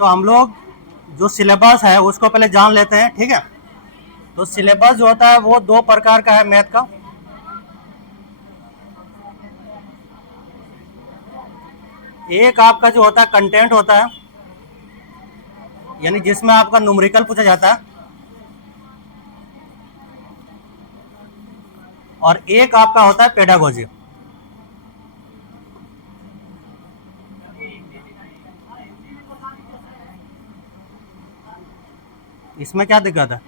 तो हम लोग जो सिलेबस है उसको पहले जान लेते हैं, ठीक है। तो सिलेबस जो होता है वो दो प्रकार का है मैथ का। एक आपका जो होता है कंटेंट होता है, यानी जिसमें आपका न्यूमेरिकल पूछा जाता है, और एक आपका होता है पेडागोजी। इसमें क्या दिक्कत है?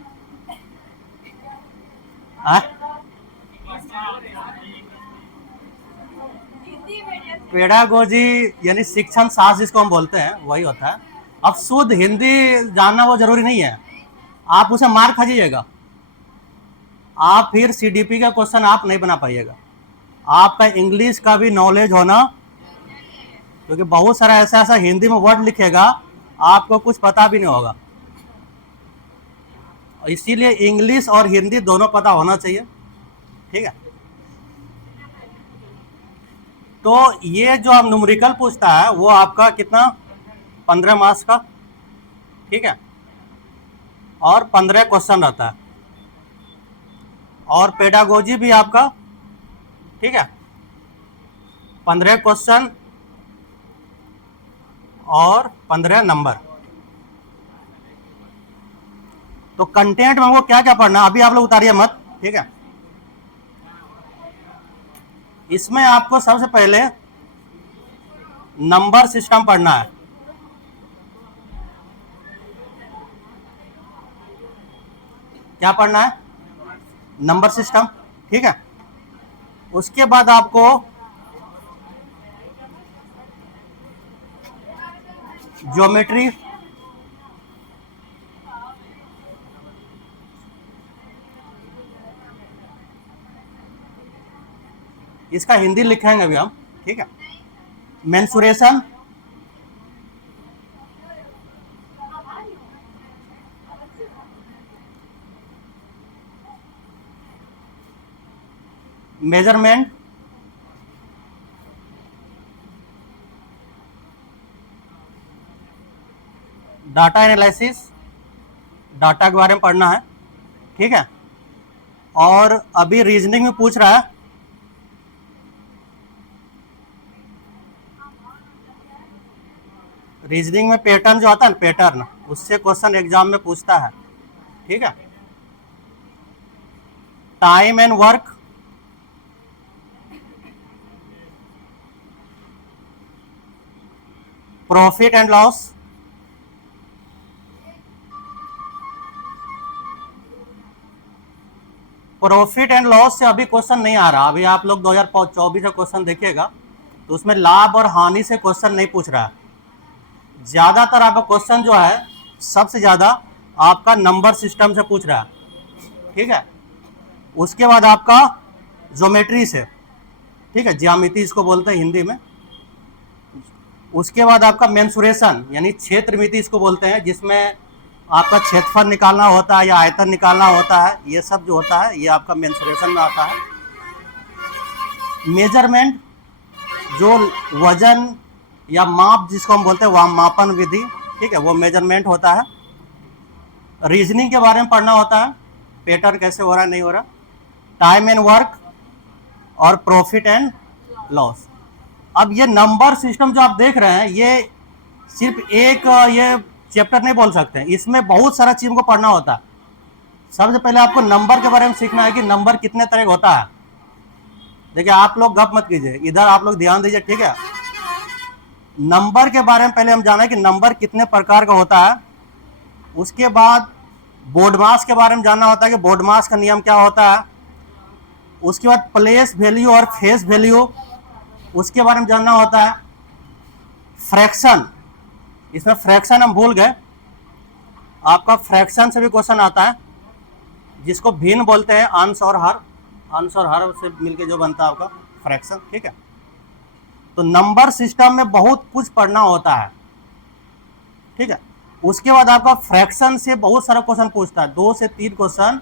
पेडागोजी यानी शिक्षण शास्त्र जिसको हम बोलते हैं वही होता है। अब शुद्ध हिंदी जानना वो जरूरी नहीं है, आप उसे मार खा जाइएगा, आप फिर सीडीपी का क्वेश्चन आप नहीं बना पाइएगा। आपका इंग्लिश का भी नॉलेज होना, क्योंकि बहुत सारा ऐसा ऐसा हिंदी में वर्ड लिखेगा आपको कुछ पता भी नहीं होगा, इसीलिए इंग्लिश और हिंदी दोनों पता होना चाहिए, ठीक है। तो ये जो आप न्यूमेरिकल पूछता है वो आपका कितना, 15 मार्क्स का, ठीक है, और 15 क्वेश्चन रहता है। और पेडागोजी भी आपका, ठीक है, 15 क्वेश्चन और 15 नंबर। तो कंटेंट में हमको क्या क्या पढ़ना, अभी आप लोग उतारिए मत, ठीक है। इसमें आपको सबसे पहले नंबर सिस्टम पढ़ना है। क्या पढ़ना है? नंबर सिस्टम, ठीक है। उसके बाद आपको ज्योमेट्री, इसका हिंदी लिखेंगे अभी हम, ठीक है। Mensuration, measurement, data analysis, data के बारे में पढ़ना है, ठीक है। और अभी रीजनिंग में पूछ रहा है, रीजनिंग में पैटर्न जो आता है ना, पैटर्न, उससे क्वेश्चन एग्जाम में पूछता है, ठीक है। Time and work, profit and loss, profit and loss से अभी क्वेश्चन नहीं आ रहा, अभी आप लोग 2024 का क्वेश्चन देखिएगा तो उसमें लाभ और हानि से क्वेश्चन नहीं पूछ रहा है। ज्यादातर आपका क्वेश्चन जो है सबसे ज्यादा आपका नंबर सिस्टम से पूछ रहा है, ठीक है। उसके बाद आपका ज्योमेट्री से, ठीक है, ज्यामिति इसको बोलते हैं हिंदी में। उसके बाद आपका मेंसुरेशन यानी क्षेत्रमिति इसको बोलते हैं, जिसमें आपका क्षेत्रफल निकालना होता है या आयतन निकालना होता है, ये सब जो होता है ये आपका मेंसुरेशन में आता है। मेजरमेंट, जो वजन या माप जिसको हम बोलते हैं वह मापन विधि, ठीक है, वो मेजरमेंट होता है। रीजनिंग के बारे में पढ़ना होता है, पैटर्न कैसे हो रहा है नहीं हो रहा। टाइम एंड वर्क और प्रॉफिट एंड लॉस। अब ये नंबर सिस्टम जो आप देख रहे हैं ये सिर्फ एक ये चैप्टर नहीं बोल सकते हैं, इसमें बहुत सारा चीज़ों को पढ़ना होता है। सबसे पहले आपको नंबर के बारे में सीखना है कि नंबर कितने तरह का होता है। देखिए आप लोग गप मत कीजिए, इधर आप लोग ध्यान दीजिए, ठीक है। नंबर के बारे में पहले हम जाना है कि नंबर कितने प्रकार का होता है। उसके बाद बोर्ड मास के बारे में जानना होता है कि बोर्ड मास का नियम क्या होता है। उसके बाद प्लेस वैल्यू और फेस वैल्यू, उसके बारे में जानना होता है। फ्रैक्शन, इसमें फ्रैक्शन हम भूल गए, आपका फ्रैक्शन से भी क्वेश्चन आता है, जिसको भिन्न बोलते हैं, अंश और हर, अंश और हर से मिलके जो बनता है आपका फ्रैक्शन, ठीक है। तो नंबर सिस्टम में बहुत कुछ पढ़ना होता है, ठीक है। उसके बाद आपका फ्रैक्शन से बहुत सारा क्वेश्चन पूछता है, 2 से 3 क्वेश्चन,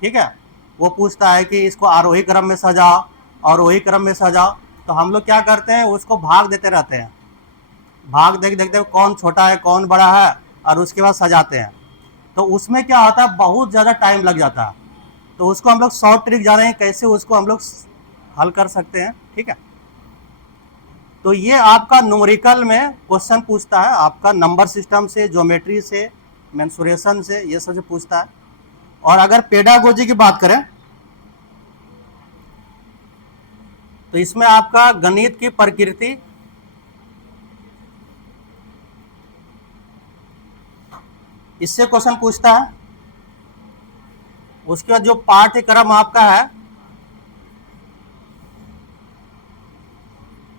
ठीक है। वो पूछता है कि इसको आरोही क्रम में सजाओ, अवरोही क्रम में सजाओ। तो हम लोग क्या करते हैं, उसको भाग देते रहते हैं, भाग देख देखते हैं कौन छोटा है कौन बड़ा है, और उसके बाद सजाते हैं। तो उसमें क्या होता है, बहुत ज़्यादा टाइम लग जाता है। तो उसको हम लोग शॉर्ट ट्रिक जान रहे हैं कैसे उसको हम लोग हल कर सकते हैं, ठीक है। तो ये आपका न्यूमेरिकल में क्वेश्चन पूछता है, आपका नंबर सिस्टम से, ज्योमेट्री से, मेंसुरेशन से, ये सब से पूछता है। और अगर पेडागोजी की बात करें तो इसमें आपका गणित की प्रकृति, इससे क्वेश्चन पूछता है। उसके बाद जो पाठ्यक्रम आपका है,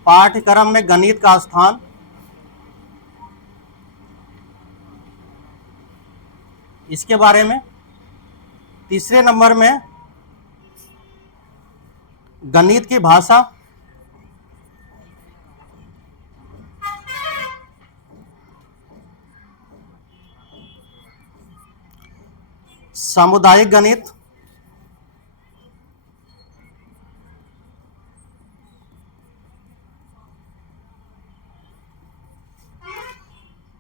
पाठ्यक्रम में गणित का स्थान, इसके बारे में। तीसरे नंबर में गणित की भाषा, सामुदायिक गणित,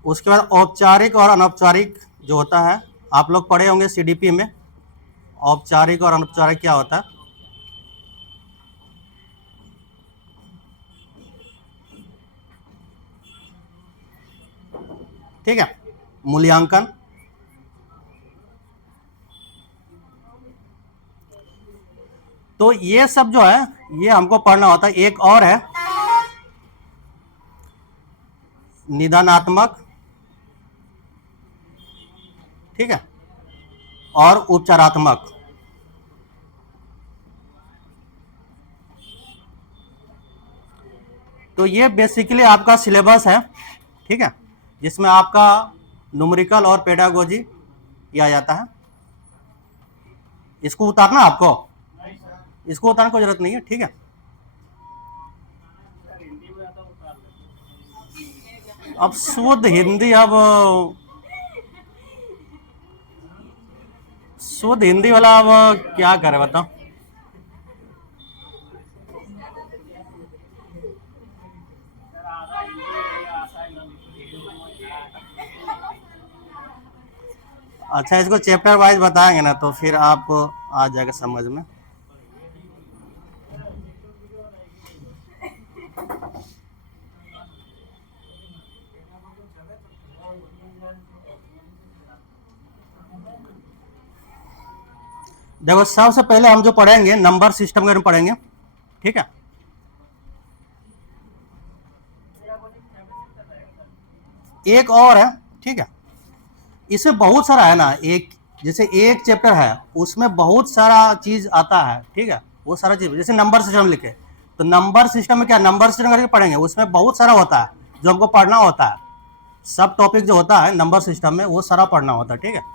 उसके बाद औपचारिक और अनौपचारिक जो होता है, आप लोग पढ़े होंगे सीडीपी में औपचारिक और अनौपचारिक क्या होता है, ठीक है। मूल्यांकन, तो ये सब जो है ये हमको पढ़ना होता है। एक और है निदानात्मक, ठीक है, और उपचारात्मक। तो ये बेसिकली आपका सिलेबस है, ठीक है, जिसमें आपका न्यूमेरिकल और पेडागोजी किया जाता है। इसको उतारना आपको, इसको उतारने की जरूरत नहीं है, ठीक है। अब शुद्ध हिंदी, अब शुद्ध हिंदी वाला अब क्या करे बताओ। अच्छा, इसको चैप्टर वाइज बताएंगे ना तो फिर आपको आ जाएगा समझ में। देखो, सबसे पहले हम जो पढ़ेंगे नंबर सिस्टम के बारे में पढ़ेंगे, ठीक है। एक और है, ठीक है, इसमें बहुत सारा है ना, एक जैसे एक चैप्टर है उसमें बहुत सारा चीज आता है, ठीक है। वो सारा चीज जैसे नंबर सिस्टम लिखे, तो नंबर सिस्टम में क्या, नंबर सिस्टम करके पढ़ेंगे, उसमें बहुत सारा होता है जो हमको पढ़ना होता है। सब टॉपिक जो होता है नंबर सिस्टम में वो सारा पढ़ना होता है, ठीक है।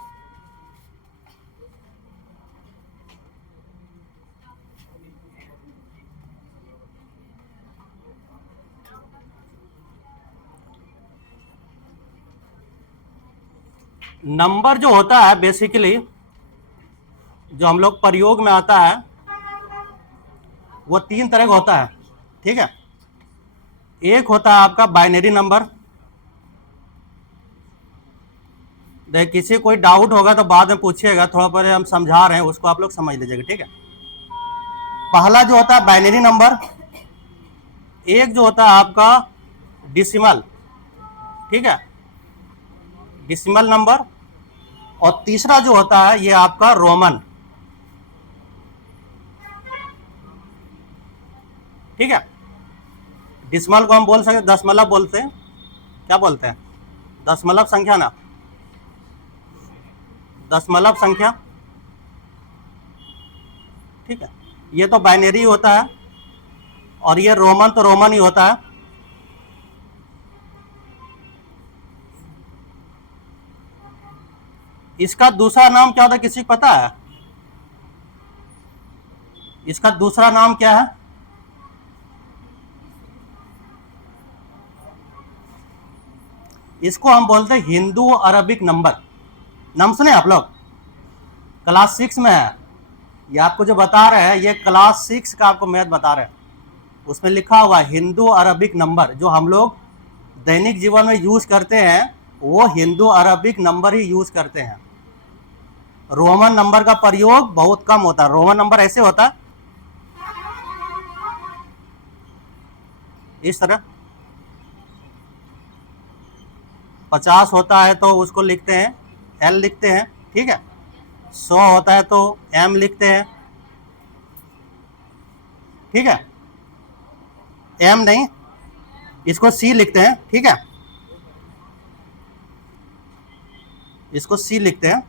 नंबर जो होता है बेसिकली जो हम लोग प्रयोग में आता है वो तीन तरह का होता है, ठीक है। एक होता है आपका बाइनरी नंबर। देख, किसी कोई डाउट होगा तो बाद में पूछिएगा, थोड़ा पहले हम समझा रहे हैं उसको आप लोग समझ लीजिएगा, ठीक है। पहला जो होता है बाइनरी नंबर, एक जो होता है आपका डिसिमल, ठीक है, डिसिमल नंबर, और तीसरा जो होता है ये आपका रोमन, ठीक है। डिसिमल को हम बोल सकते दशमलव बोलते हैं, क्या बोलते हैं, दशमलव संख्या ना, दशमलव संख्या, ठीक है। ये तो बाइनरी होता है, और ये रोमन तो रोमन ही होता है। इसका दूसरा नाम क्या होता है, किसी को पता है? इसका दूसरा नाम क्या है? इसको हम बोलते हैं हिंदू अरबिक नंबर। नाम सुने आप लोग? क्लास 6 में है ये, आपको जो बता रहे हैं ये क्लास 6 का आपको मैथ बता रहे हैं। उसमें लिखा हुआ हिंदू अरबिक नंबर, जो हम लोग दैनिक जीवन में यूज करते हैं वो हिंदू अरबिक नंबर ही यूज करते हैं। रोमन नंबर का प्रयोग बहुत कम होता है। रोमन नंबर ऐसे होता है इस तरह, 50 होता है तो उसको लिखते हैं एल लिखते हैं, ठीक है। 100 होता है तो एम लिखते हैं, ठीक है। एम नहीं, इसको सी लिखते हैं, ठीक है, इसको सी लिखते हैं।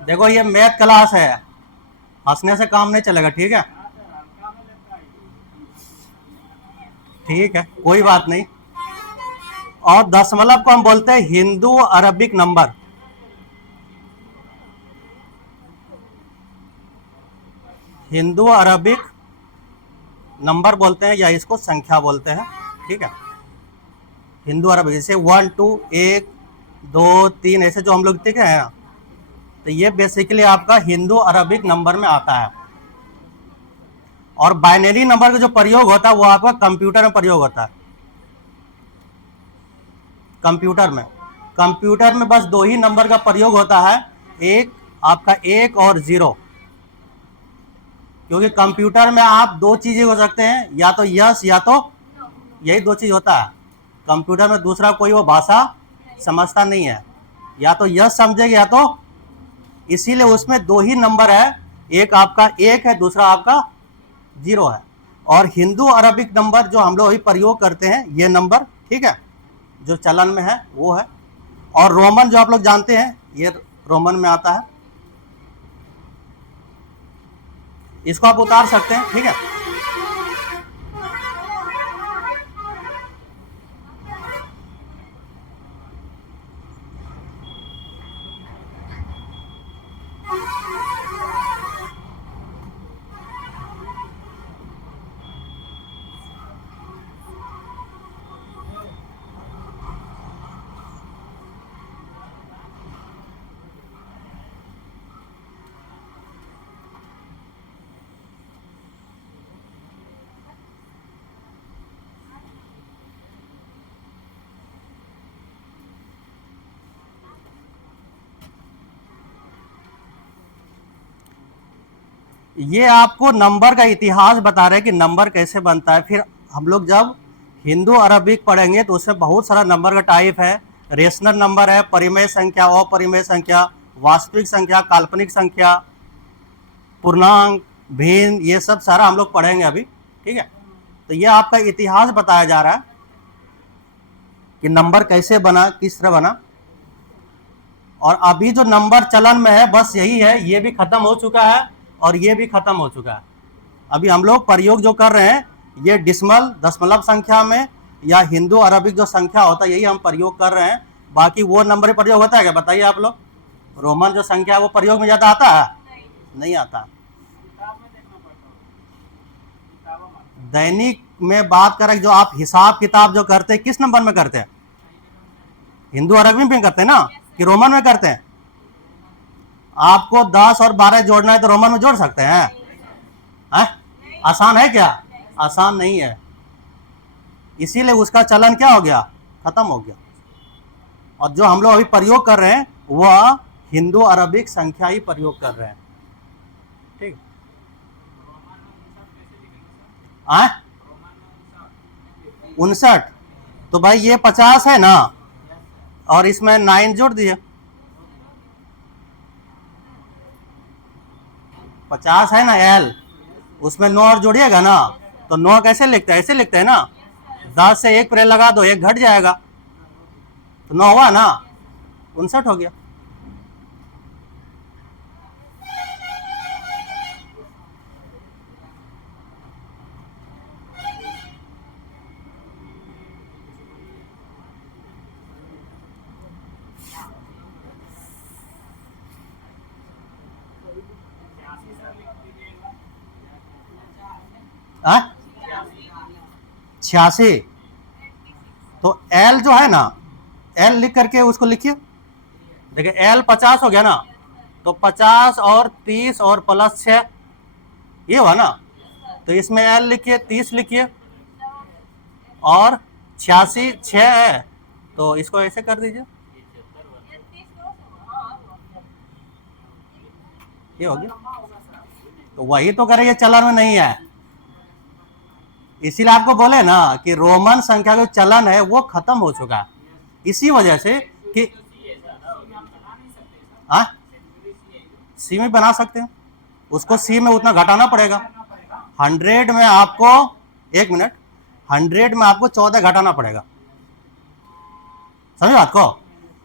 देखो ये मैथ क्लास है, हंसने से काम नहीं चलेगा, ठीक है, ठीक है, कोई बात नहीं। और दशमलव को हम बोलते हैं Hindu Arabic number. Hindu Arabic number बोलते हैं या इसको संख्या बोलते हैं, ठीक है। हिंदू अरबिक जैसे 1 2 1 2 3 ऐसे जो हम लोग लिखते हैं ना, तो ये बेसिकली आपका हिंदू अरबिक नंबर में आता है। और बाइनरी नंबर का जो प्रयोग होता है वो आपका कंप्यूटर में प्रयोग होता है। कंप्यूटर में बस 2 ही नंबर का प्रयोग होता है, एक आपका 1 और 0। क्योंकि कंप्यूटर में आप 2 चीजें हो सकते हैं, या तो यस या तो यही 2 चीज होता है। कंप्यूटर में दूसरा कोई वो भाषा समझता नहीं है, या तो यस समझेगा या तो, इसीलिए उसमें 2 ही नंबर है, एक आपका 1 है, दूसरा आपका 0 है। और हिंदू अरबिक नंबर जो हम लोग अभी प्रयोग करते हैं ये नंबर, ठीक है, जो चलन में है वो है। और रोमन जो आप लोग जानते हैं ये रोमन में आता है, इसको आप उतार सकते हैं, ठीक है। ये आपको नंबर का इतिहास बता रहे हैं कि नंबर कैसे बनता है। फिर हम लोग जब हिंदू अरबिक पढ़ेंगे तो उसमें बहुत सारा नंबर का टाइप है। रेशनल नंबर है, परिमेय संख्या, अपरिमेय संख्या, वास्तविक संख्या, काल्पनिक संख्या, पूर्णांक, भिन्न, ये सब सारा हम लोग पढ़ेंगे अभी, ठीक है। तो ये आपका इतिहास बताया जा रहा है कि नंबर कैसे बना, किस तरह बना। और अभी जो नंबर चलन में है बस यही है, ये भी खत्म हो चुका है और ये भी खत्म हो चुका है। अभी हम लोग प्रयोग जो कर रहे हैं ये डिसमल, दशमलव संख्या में, या हिंदू अरबिक जो संख्या होता है यही हम प्रयोग कर रहे हैं। बाकी वो नंबर प्रयोग होता है क्या, बताइए आप लोग। रोमन जो संख्या है वो प्रयोग में ज्यादा आता है, नहीं आता। दैनिक में बात करें, जो आप हिसाब किताब जो करते हैं किस नंबर में करते हैं, हिंदू अरबिक में करते हैं ना, कि रोमन में करते हैं। आपको 10 और 12 जोड़ना है तो रोमन में जोड़ सकते हैं, है? आसान है क्या, आसान नहीं है। इसीलिए उसका चलन क्या हो गया, खत्म हो गया। और जो हम लोग अभी प्रयोग कर रहे हैं वह हिंदू अरबिक संख्या ही प्रयोग कर रहे हैं, ठीक। 59, तो भाई ये 50 है ना, और इसमें 9 जोड़ दिए, 50 है ना एल, उसमें 9 और जोड़िएगा ना, तो 9 कैसे लिखते हैं, ऐसे लिखते हैं ना, 10 से 1 परे लगा दो, 1 घट जाएगा, तो 9 हुआ ना, 59 हो गया। हाँ 86, तो एल जो है ना, एल लिख करके उसको लिखिए। देखिए एल 50 हो गया ना, तो 50 और 30 और प्लस 6, ये हुआ ना। तो इसमें एल लिखिए, 30 लिखिए, और 86 6 है, तो इसको ऐसे कर दीजिए, ये हो गया। तो वही तो करे, ये चलन में नहीं है, इसीलिए आपको बोले ना कि रोमन संख्या का चलन है वो खत्म हो चुका है, इसी वजह से कि सी में बना सकते हैं, उसको सी में उतना घटाना पड़ेगा। 100 में आपको, एक मिनट, 100 में आपको 14 घटाना पड़ेगा, समझ बात को।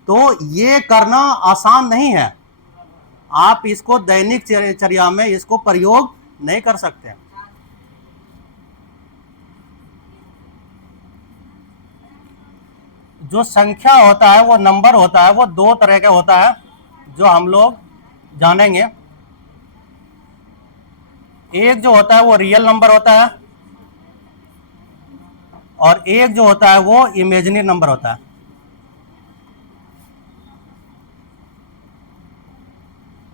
तो ये करना आसान नहीं है, आप इसको दैनिक चर्या में इसको प्रयोग नहीं कर सकते। जो संख्या होता है, वो नंबर होता है, वो दो तरह का होता है जो हम लोग जानेंगे। एक जो होता है वो रियल नंबर होता है, और एक जो होता है वो इमेजिनरी नंबर होता है।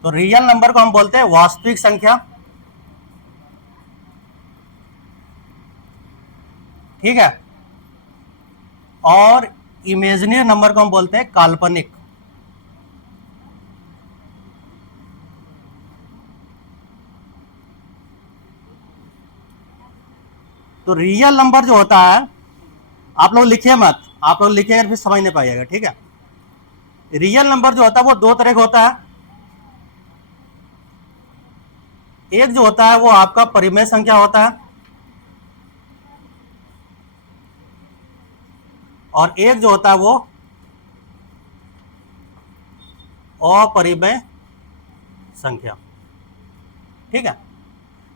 तो रियल नंबर को हम बोलते हैं वास्तविक संख्या, ठीक है, और इमेजिनरी नंबर को हम बोलते हैं काल्पनिक। तो रियल नंबर जो होता है, आप लोग लिखिए मत, आप लोग लिखिएगा फिर समझ नहीं पाइएगा, ठीक है। रियल नंबर जो होता है वो दो तरह का होता है। एक जो होता है वो आपका परिमेय संख्या होता है, और एक जो होता है वो अपरिमेय संख्या, ठीक है।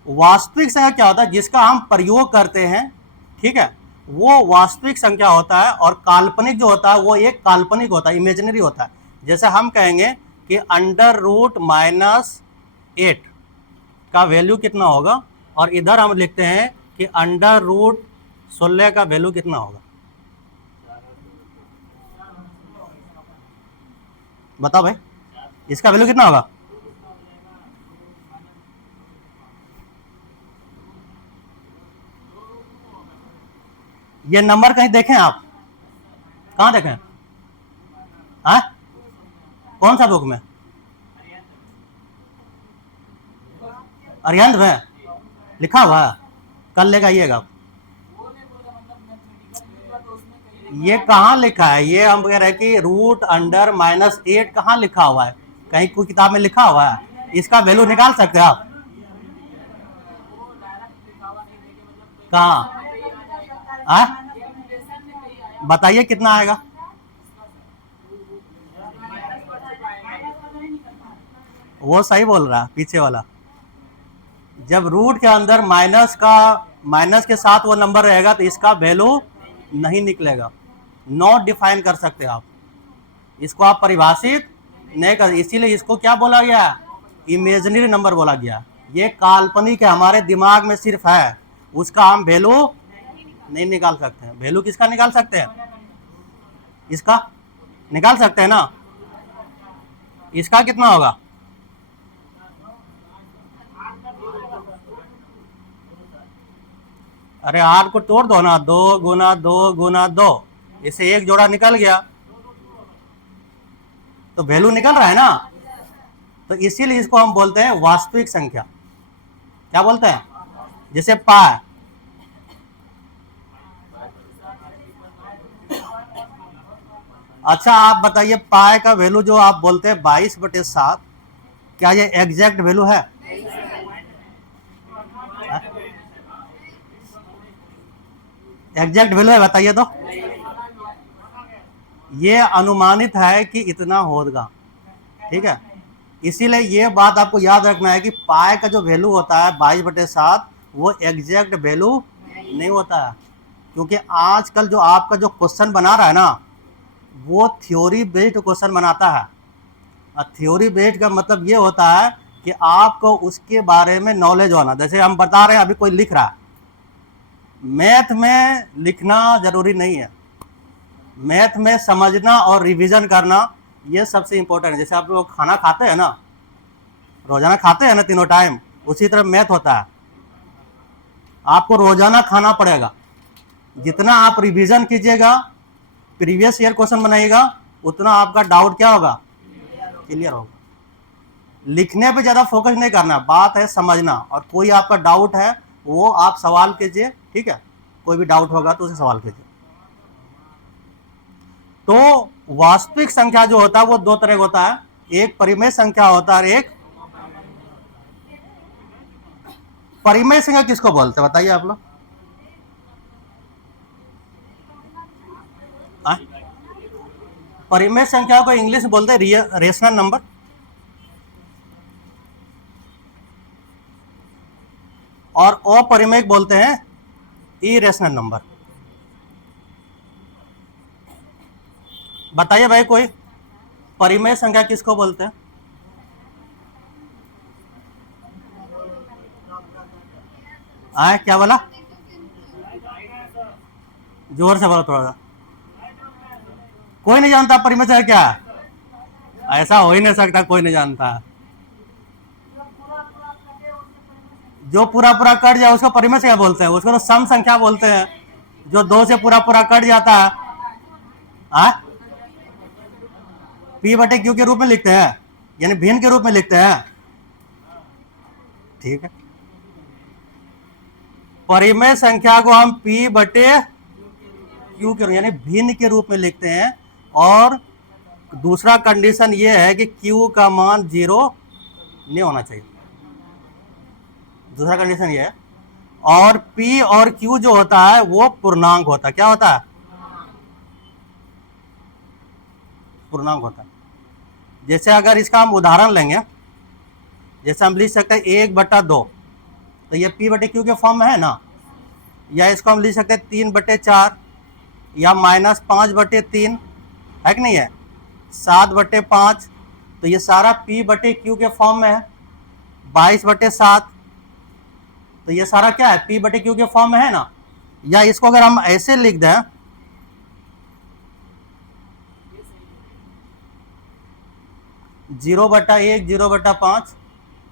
वास्तविक संख्या क्या होता है, जिसका हम प्रयोग करते हैं, ठीक है, वो वास्तविक संख्या होता है। और काल्पनिक जो होता है वो एक काल्पनिक होता है, इमेजिनरी होता है। जैसे हम कहेंगे कि √-8 का वैल्यू कितना होगा, और इधर हम लिखते हैं कि √16 का वैल्यू कितना होगा। बताओ भाई, इसका वैल्यू कितना होगा? ये नंबर कहीं देखें आप? कहां देखें? हाँ, कौन सा बुक में? अरिहंत में लिखा हुआ है, कल लेकर आइएगा। ये कहाँ लिखा है? ये हम कह रहे हैं कि √_-8 कहाँ लिखा हुआ है? कहीं कोई किताब में लिखा हुआ है? इसका वैल्यू निकाल सकते हैं आप? कहाँ? बताइए कितना आएगा? वो सही बोल रहा है पीछे वाला। जब रूट के अंदर माइनस के साथ वो नंबर रहेगा तो इसका वैल्यू नहीं निकलेगा, नॉट डिफाइन कर सकते आप इसको, आप परिभाषित नहीं कर, इसीलिए इसको क्या बोला गया? इमेजिनरी नंबर बोला गया। ये काल्पनिक है, हमारे दिमाग में सिर्फ है, उसका हम वैल्यू नहीं निकाल सकते हैं। वैल्यू किसका निकाल सकते हैं? इसका निकाल सकते हैं ना। इसका कितना होगा? अरे 8 को तोड़ दो ना, 2 × 2 × 2, इसे एक जोड़ा निकल गया, तो वैल्यू निकल रहा है ना। तो इसीलिए इसको हम बोलते हैं वास्तविक संख्या। क्या बोलते हैं? जैसे पाई, अच्छा आप बताइए, पाई का वैल्यू जो आप बोलते हैं 22/7, क्या ये एग्जैक्ट वैल्यू है? एग्जैक्ट वैल्यू है? बताइए तो। ये अनुमानित है कि इतना होगा, ठीक है। इसीलिए ये बात आपको याद रखना है कि पाई का जो वैल्यू होता है 22/7 वो एग्जैक्ट वैल्यू नहीं होता है, क्योंकि आजकल जो आपका जो क्वेश्चन बना रहा है ना, वो थ्योरी बेस्ड क्वेश्चन बनाता है। और थ्योरी बेस्ड का मतलब ये होता है कि आपको उसके बारे में नॉलेज होना। जैसे हम बता रहे हैं, अभी कोई लिख रहा है, मैथ में लिखना जरूरी नहीं है, मैथ में समझना और रिवीजन करना ये सबसे इंपॉर्टेंट है। जैसे आप लोग खाना खाते हैं ना, रोजाना खाते हैं ना तीनों टाइम, उसी तरह मैथ होता है, आपको रोजाना खाना पड़ेगा। जितना आप रिवीजन कीजिएगा, प्रीवियस ईयर क्वेश्चन बनाइएगा, उतना आपका डाउट क्या होगा, क्लियर होगा। लिखने पे ज्यादा फोकस नहीं करना, बात है समझना। और कोई आपका डाउट है वो आप सवाल कीजिए, ठीक है, कोई भी डाउट होगा तो उसे सवाल कीजिए। तो वास्तविक संख्या जो होता है वो दो तरह का होता है, एक परिमेय संख्या होता है, एक परिमेय संख्या किसको बोलते हैं बताइए आप लोग। परिमेय संख्या को इंग्लिश में बोलते हैं रेशनल नंबर, और अपरिमेय बोलते हैं इरेशनल नंबर। बताइए भाई कोई, परिमेय संख्या किसको बोलते हैं? क्या बोला, जोर से बोलो थोड़ा सा। कोई नहीं जानता परिमेय संख्या क्या है? ऐसा हो ही नहीं सकता, कोई नहीं जानता। जो पूरा पूरा कट जाए उसको परिमेय संख्या बोलते हैं, उसको तो सम संख्या बोलते हैं। जो दो से पूरा पूरा कट जाता है, पी बटे क्यू के रूप में लिखते हैं, यानी भिन्न के रूप में लिखते हैं, ठीक है। परिमेय संख्या को हम पी बटे क्यू के यानी भिन्न के रूप में लिखते हैं। और दूसरा कंडीशन ये है कि क्यू का मान 0 नहीं होना चाहिए, दूसरा कंडीशन ये है। और पी और क्यू जो होता है वो पूर्णांक होता है, क्या होता है, पूर्णांक होता है। जैसे अगर इसका हम उदाहरण लेंगे, जैसे हम लिख सकते हैं 1/2, तो ये पी बटे क्यू के फॉर्म में है ना। या इसको हम लिख सकते हैं 3/4, या -5/3, है कि नहीं है, 7/5, तो ये सारा पी बटे क्यू के फॉर्म में है। 22/7, तो ये सारा क्या है, पी बटे क्यू के फॉर्म में है ना। या इसको अगर हम ऐसे लिख दें, जीरो बटा 1, 0/5,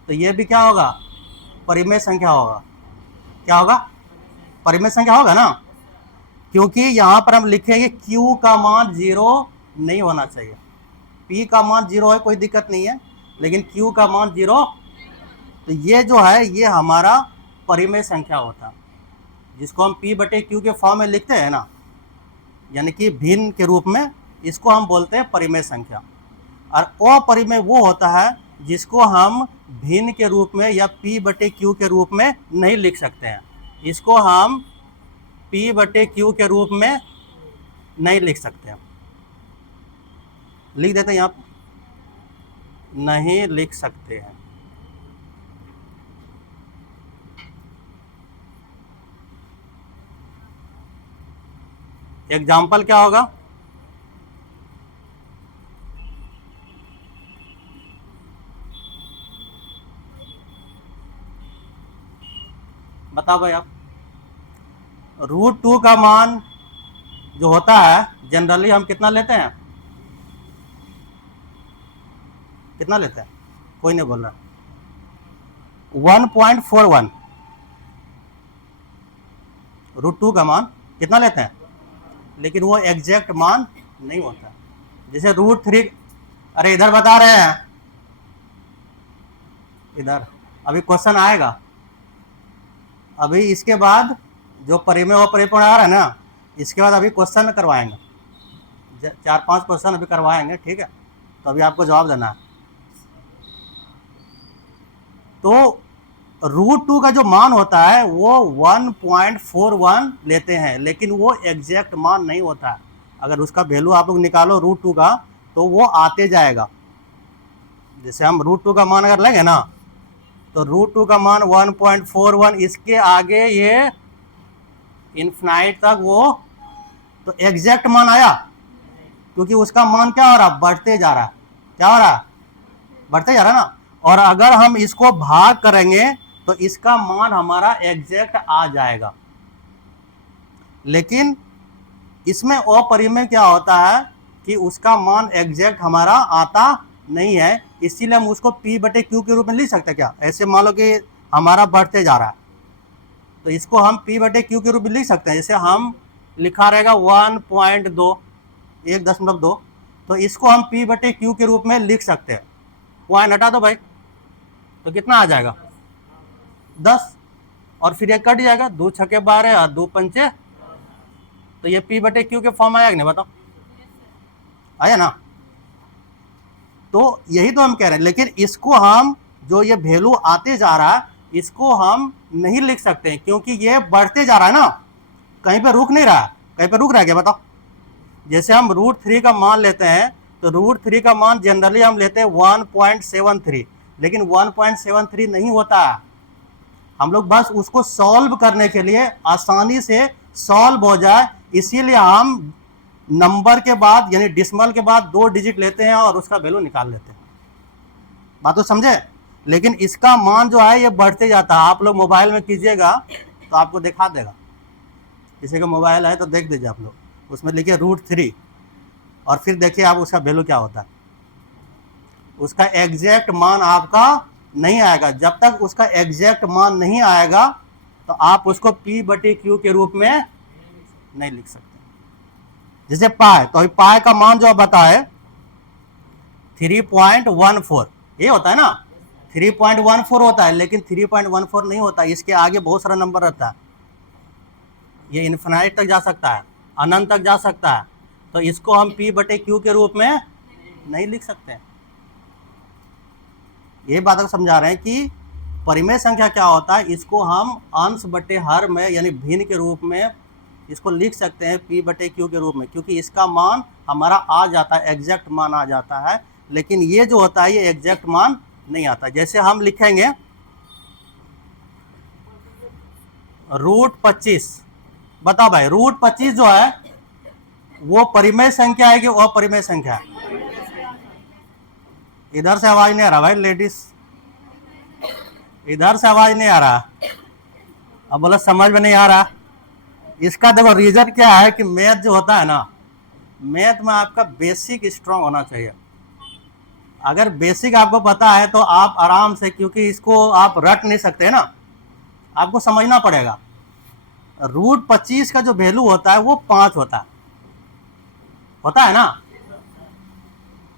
तो ये भी क्या होगा, परिमेय संख्या होगा। क्या होगा, परिमेय संख्या होगा ना, क्योंकि यहां पर हम लिखेंगे Q का मान 0 नहीं होना चाहिए। P का मान 0 है, कोई दिक्कत नहीं है, लेकिन Q का मान 0, तो ये जो है ये हमारा परिमेय संख्या होता है, जिसको हम P बटे Q के फॉर्म में लिखते हैं ना, यानी कि भिन्न के रूप में, इसको हम बोलते हैं परिमेय संख्या। और अपरिमेय वो होता है जिसको हम भिन्न के रूप में या P बटे Q के रूप में नहीं लिख सकते हैं, इसको हम P बटे Q के रूप में नहीं लिख सकते हैं। लिख देते हैं, यहाँ नहीं लिख सकते हैं। एग्जाम्पल क्या होगा, बताओ भाई आप। √2 का मान जो होता है जनरली हम कितना लेते हैं, कितना लेते हैं, कोई नहीं बोल रहा, 1.41। √2 का मान कितना लेते हैं, लेकिन वो एग्जैक्ट मान नहीं होता। जैसे √3, अरे इधर बता रहे हैं, इधर अभी क्वेश्चन आएगा, अभी इसके बाद जो परिमेय अपरिमेय आ रहा है ना, इसके बाद अभी क्वेश्चन करवाएंगे, 4-5 क्वेश्चन अभी करवाएंगे, ठीक है, तो अभी आपको जवाब देना है। तो √2 का जो मान होता है वो 1.41 लेते हैं, लेकिन वो एग्जैक्ट मान नहीं होता है। अगर उसका वैल्यू आप लोग निकालो √2 का, तो वो आते जाएगा। जैसे हम √2 का मान अगर लेंगे ना, तो √2 का मान 1.41, इसके आगे ये इन्फिनाइट तक वो, तो एग्जैक्ट मान आया, क्योंकि उसका मान क्या हो रहा, बढ़ते जा रहा है। क्या हो रहा है, बढ़ते जा रहा है ना। और अगर हम इसको भाग करेंगे तो इसका मान हमारा एग्जैक्ट आ जाएगा। लेकिन इसमें अपरिमेय क्या होता है कि उसका मान एग्जैक्ट हमारा आता नहीं है, इसीलिए हम उसको P बटे Q के रूप में लिख सकते हैं क्या? ऐसे मान लो कि हमारा बढ़ते जा रहा है, तो इसको हम P बटे Q के रूप में लिख सकते हैं। जैसे हम लिखा रहेगा 1.2, 1.2, तो इसको हम P बटे Q के रूप में लिख सकते हैं। पॉइंट हटा दो भाई, तो कितना आ जाएगा? 10, और फिर ये कट जाएगा, 2 छक्के 12 और 2 पंचे, तो ये P बटे Q के फॉर्म आया कि नहीं, बताओ? आया ना? तो यही तो हम कह रहे हैं, लेकिन इसको हम जो ये वैल्यू आते जा रहा है, इसको हम नहीं लिख सकते हैं, क्योंकि ये बढ़ते जा रहा है ना, कहीं पे रुक नहीं रहा है। कहीं पे रुक रहा है क्या, बताओ? जैसे हम √3 का मान लेते हैं, तो √3 का मान जनरली हम लेते हैं 1.73, लेकिन 1.73 नहीं होता है। हम लोग बस उसको सॉल्व करने के लिए, आसानी से सॉल्व हो जाए, इसीलिए हम नंबर के बाद यानी डिसिमल के बाद 2 डिजिट लेते हैं और उसका वैल्यू निकाल लेते हैं। बात तो समझे? लेकिन इसका मान जो है ये बढ़ते जाता है। आप लोग मोबाइल में कीजिएगा तो आपको दिखा देगा, किसी का मोबाइल है तो देख दीजिए आप लोग, उसमें लिखिए √3 और फिर देखिए आप उसका वैल्यू क्या होता है। उसका एग्जैक्ट मान आपका नहीं आएगा। जब तक उसका एग्जैक्ट मान नहीं आएगा तो आप उसको P बटे Q के रूप में नहीं लिख सकते। जैसे पाए, तो पाए का मान जो बताए 3.14, ये होता है ना, 3.14 होता है, लेकिन 3.14 नहीं होता, इसके आगे बहुत सारा नंबर रहता है। ये इन्फिनाइट तक जा सकता है, अनंत तक जा सकता है, तो इसको हम P बटे Q के रूप में नहीं लिख सकते। ये बात को समझा रहे हैं कि परिमेय संख्या क्या होता है, इसको हम अंश बटे हर में यानी भिन्न के रूप में इसको लिख सकते हैं P बटे Q के रूप में, क्योंकि इसका मान हमारा आ जाता है, एग्जैक्ट मान आ जाता है। लेकिन ये जो होता है ये एग्जैक्ट मान नहीं आता। जैसे हम लिखेंगे √25, बताओ भाई √25 जो है वो परिमेय संख्या है कि अपरिमेय संख्या है? इधर से आवाज नहीं आ रहा भाई लेडीज, इधर से आवाज नहीं आ रहा। अब बोला समझ में नहीं आ रहा। इसका देखो रीजन क्या है कि मैथ जो होता है ना, मैथ में आपका बेसिक स्ट्रांग होना चाहिए। अगर बेसिक आपको पता है तो आप आराम से, क्योंकि इसको आप रट नहीं सकते ना, आपको समझना पड़ेगा। √25 का जो वैल्यू होता है वो 5 होता है ना।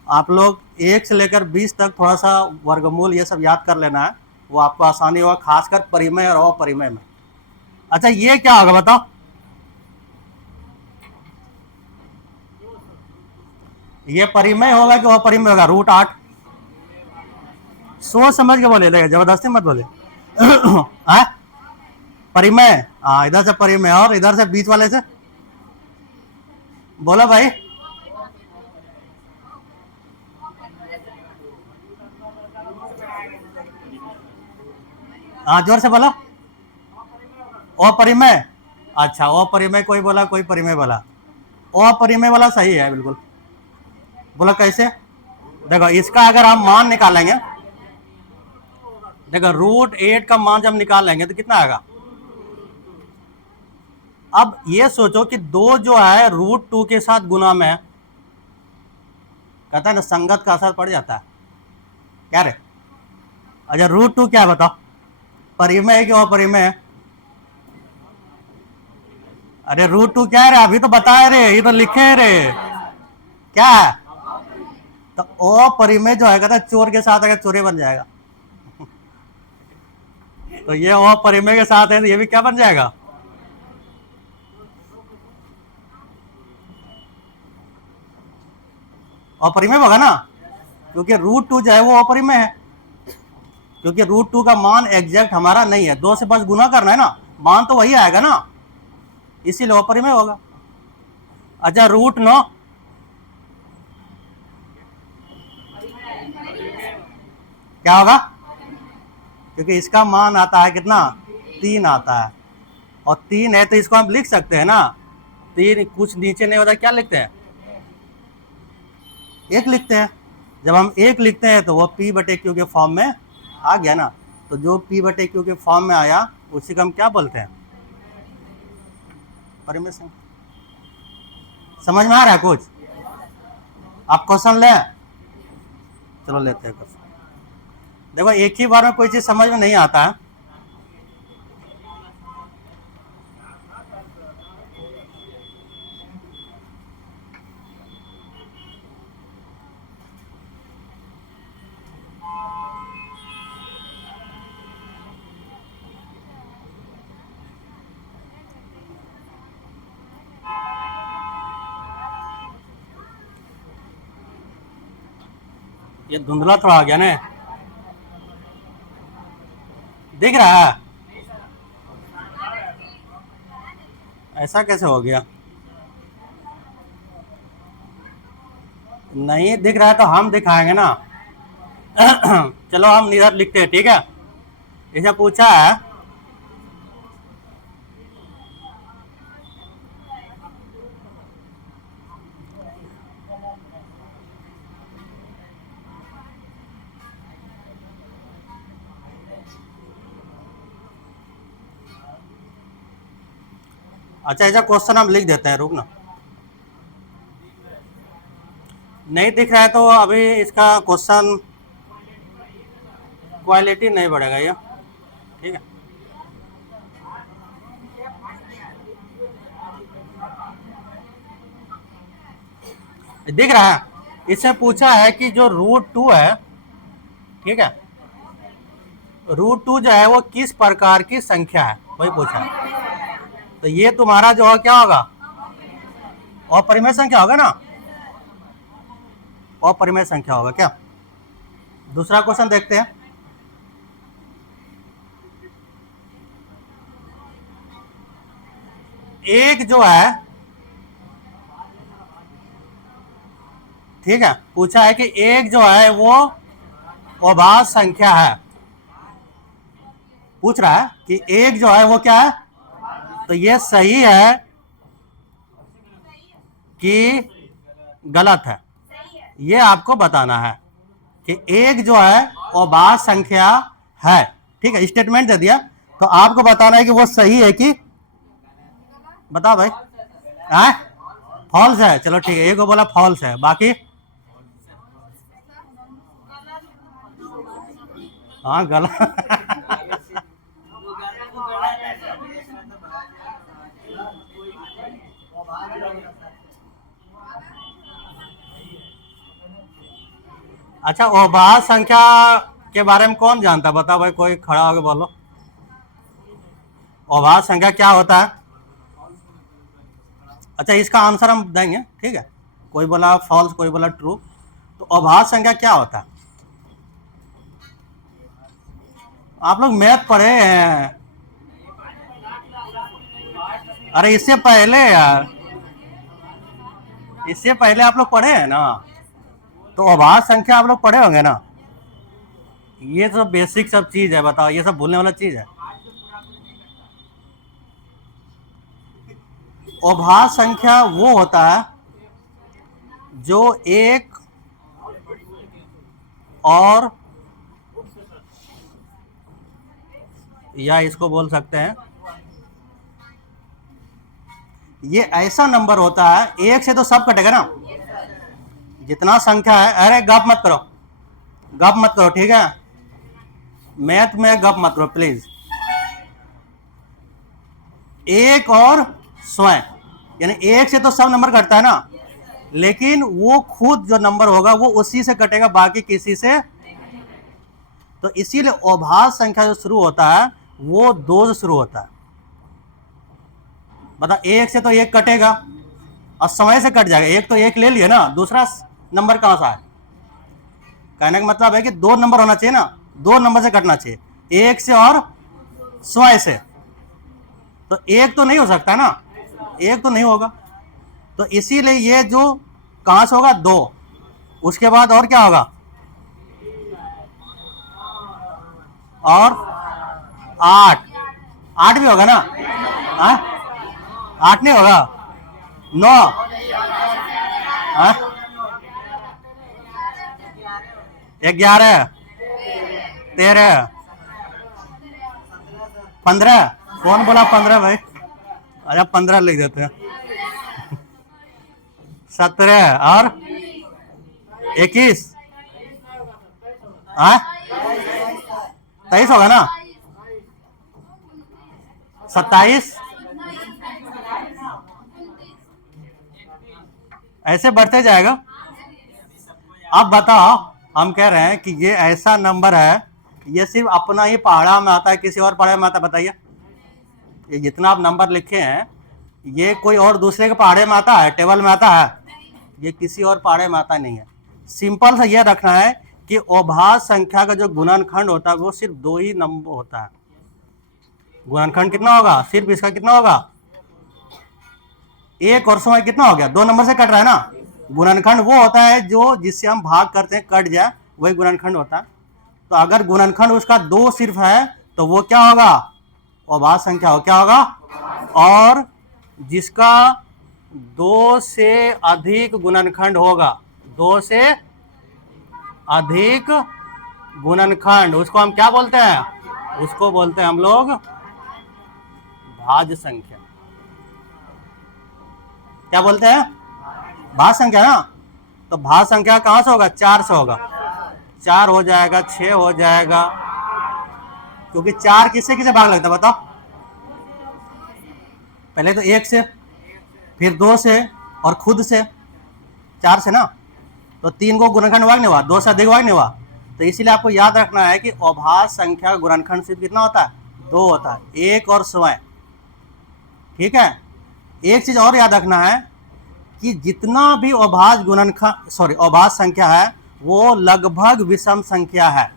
आप लोग 1 से लेकर 20 तक थोड़ा सा वर्गमूल ये सब याद कर लेना है, वो आपको आसानी होगा, खासकर परिमेय और अपरिमेय में। अच्छा ये क्या होगा बताओ? ये परिमेय होगा कि अपरिमेय होगा? √8। सोच समझ के बोले, जबरदस्ती मत बोले। परिमेय, हाँ इधर से परिमेय, और इधर से बीच वाले से बोलो भाई। हाँ जोर से बोलो। अपरिमेय, अच्छा अपरिमेय कोई बोला, कोई परिमेय बोला। अपरिमेय वाला सही है बिल्कुल। बोला कैसे? देखो इसका अगर हम मान निकालेंगे, देखो √8 का मान जब निकालेंगे तो कितना आएगा? अब ये सोचो कि 2 जो है √2 के साथ गुना में, कहता है ना संगत का असर पड़ जाता है, क्या रे? अच्छा √2 क्या है बताओ? परिमेय है कि अपरिमेय है? अरे √2 क्या है रे? अभी तो बताए रे, ये तो लिखे है रे, क्या है? तो अपरिमेय जो है कहता है चोर के साथ अगर चोरी बन जाएगा तो ये अपरिमेय के साथ है तो ये भी क्या बन जाएगा? अपरिमेय होगा ना, क्योंकि √2 जो है वो अपरिमेय है, क्योंकि √2 का मान एग्जैक्ट हमारा नहीं है, 2 से बस गुना करना है ना, मान तो वही आएगा ना, इसीलिए अपरिमेय होगा। अच्छा √9, क्या होगा? क्योंकि इसका मान आता है कितना? 3 आता है, और 3 है तो इसको हम लिख सकते हैं ना, 3 कुछ नीचे नहीं होता, क्या लिखते हैं? 1 लिखते हैं। जब हम 1 लिखते हैं तो वो P बटे Q के फॉर्म में आ गया ना, तो जो P बटे Q के फॉर्म में आया उसी को हम क्या बोलते हैं? परिमेय संख्या। समझ में आ रहा है कुछ? आप क्वेश्चन लें, चलो लेते हैं क्वेश्चन। देखो एक ही बार में कोई चीज समझ में नहीं आता है। ये धुंधला थोड़ा आ गया ना, दिख रहा है? ऐसा कैसे हो गया? नहीं दिख रहा है तो हम दिखाएंगे ना। चलो हम इधर लिखते हैं, ठीक है। इसे पूछा है अच्छा, ऐसा क्वेश्चन हम लिख देते हैं, रुक ना। नहीं दिख रहा है तो अभी इसका क्वेश्चन क्वालिटी नहीं बढ़ेगा ये, ठीक है। दिख रहा है? इससे पूछा है कि जो √2 है, ठीक है, √2 जो है वो किस प्रकार की संख्या है, वही पूछा है। तो ये तुम्हारा जो है क्या होगा, अपरिमेय संख्या होगा ना, अपरिमेय संख्या होगा क्या। दूसरा क्वेश्चन देखते हैं। एक जो है, ठीक है, पूछा है कि एक जो है वो अभाज्य संख्या है। पूछ रहा है कि एक जो है वो क्या है, तो ये सही है कि गलत है, ये आपको बताना है कि एक जो है अभाज्य संख्या है, ठीक है। स्टेटमेंट दे दिया तो आपको बताना है कि वो सही है कि, बताओ भाई। फॉल्स है, चलो ठीक है, एक को बोला फॉल्स है, बाकी हाँ गलत। अच्छा, अभाज्य संख्या के बारे में कौन जानता है, बताओ भाई, कोई खड़ा होकर बोलो। अभाज्य संख्या क्या होता है? अच्छा, इसका आंसर हम देंगे, ठीक है। कोई बोला फॉल्स, कोई बोला ट्रू। तो अभाज्य संख्या क्या होता है? आप लोग मैथ पढ़े हैं? अरे इससे पहले यार, इससे पहले आप लोग पढ़े हैं ना, तो अभाज्य संख्या आप लोग पढ़े होंगे ना। ये तो बेसिक सब चीज है, बताओ, ये सब भूलने वाला चीज है। अभाज्य संख्या वो होता है जो एक और, या इसको बोल सकते हैं, ये ऐसा नंबर होता है, एक से तो सब कटेगा ना, जितना संख्या है। अरे गप मत करो, गप मत करो, ठीक है, मैथ में गप मत करो प्लीज। एक और स्वयं, यानी एक से तो सब नंबर कटता है ना, लेकिन वो खुद जो नंबर होगा वो उसी से कटेगा, बाकी किसी से। तो इसीलिए अभाज्य संख्या जो शुरू होता है वो 2 से शुरू होता है। बता, एक से तो एक कटेगा और समय से कट जाएगा, एक तो एक ले लिया ना, दूसरा नंबर कहां से है। कहने का मतलब है कि 2 नंबर होना चाहिए ना, 2 नंबर से कटना चाहिए, एक से और स्वयं से। तो एक तो नहीं हो सकता ना, एक तो नहीं होगा, तो इसीलिए ये जो कहां से होगा 2, उसके बाद और क्या होगा, और 8, 8 भी होगा ना, 8 नहीं होगा, 9, 11, 13, 15, कौन बोला 15 भाई? अच्छा 15 लिख देते हैं। 17 और 21, हाँ 23 होगा ना, 27, ऐसे बढ़ते जाएगा। अब बताओ, हम कह रहे हैं कि ये ऐसा नंबर है, ये सिर्फ अपना ही पहाड़ा में आता है, किसी और पहाड़े में आता है? बताइए, ये जितना आप नंबर लिखे हैं, ये कोई और दूसरे के पहाड़े में आता है, टेबल में आता है? ये किसी और पहाड़े में आता नहीं है। सिंपल सा यह रखना है कि अभाज्य संख्या का जो गुणनखंड होता है वो सिर्फ 2 ही नंबर होता है। गुणनखंड कितना होगा? सिर्फ इसका कितना होगा? 1 और समय कितना हो गया? 2 नंबर से कट रहा है ना। गुणनखंड वो होता है जो जिससे हम भाग करते हैं कट जाए, वही गुणनखंड होता है। तो अगर गुणनखंड उसका 2 सिर्फ है तो वो क्या होगा? अभाज्य संख्या हो, क्या होगा? और जिसका 2 से अधिक गुणनखंड होगा, 2 से अधिक गुणनखंड, उसको हम क्या बोलते हैं? उसको बोलते हैं हम लोग भाज्य संख्या। क्या बोलते हैं? भाज्य संख्या ना। तो भाज्य संख्या कहां से होगा? 4 से होगा। 4 हो जाएगा, 6 हो जाएगा, क्योंकि 4 किससे किसे भाग लगता है बताओ? पहले तो 1 से, फिर 2 से, और खुद से 4 से ना। तो 3 को गुणनखंड हुआ नहीं हुआ? 2 से अधिक हुआ नहीं हुआ? तो इसीलिए आपको याद रखना है कि अभाज्य संख्या का गुणनखंड सिर्फ कितना होता है? 2 होता है, 1 और स्वयं। ठीक है। एक चीज और याद रखना है कि जितना भी अभाज्य गुणनखंड अभाज्य संख्या है वो लगभग विषम संख्या है।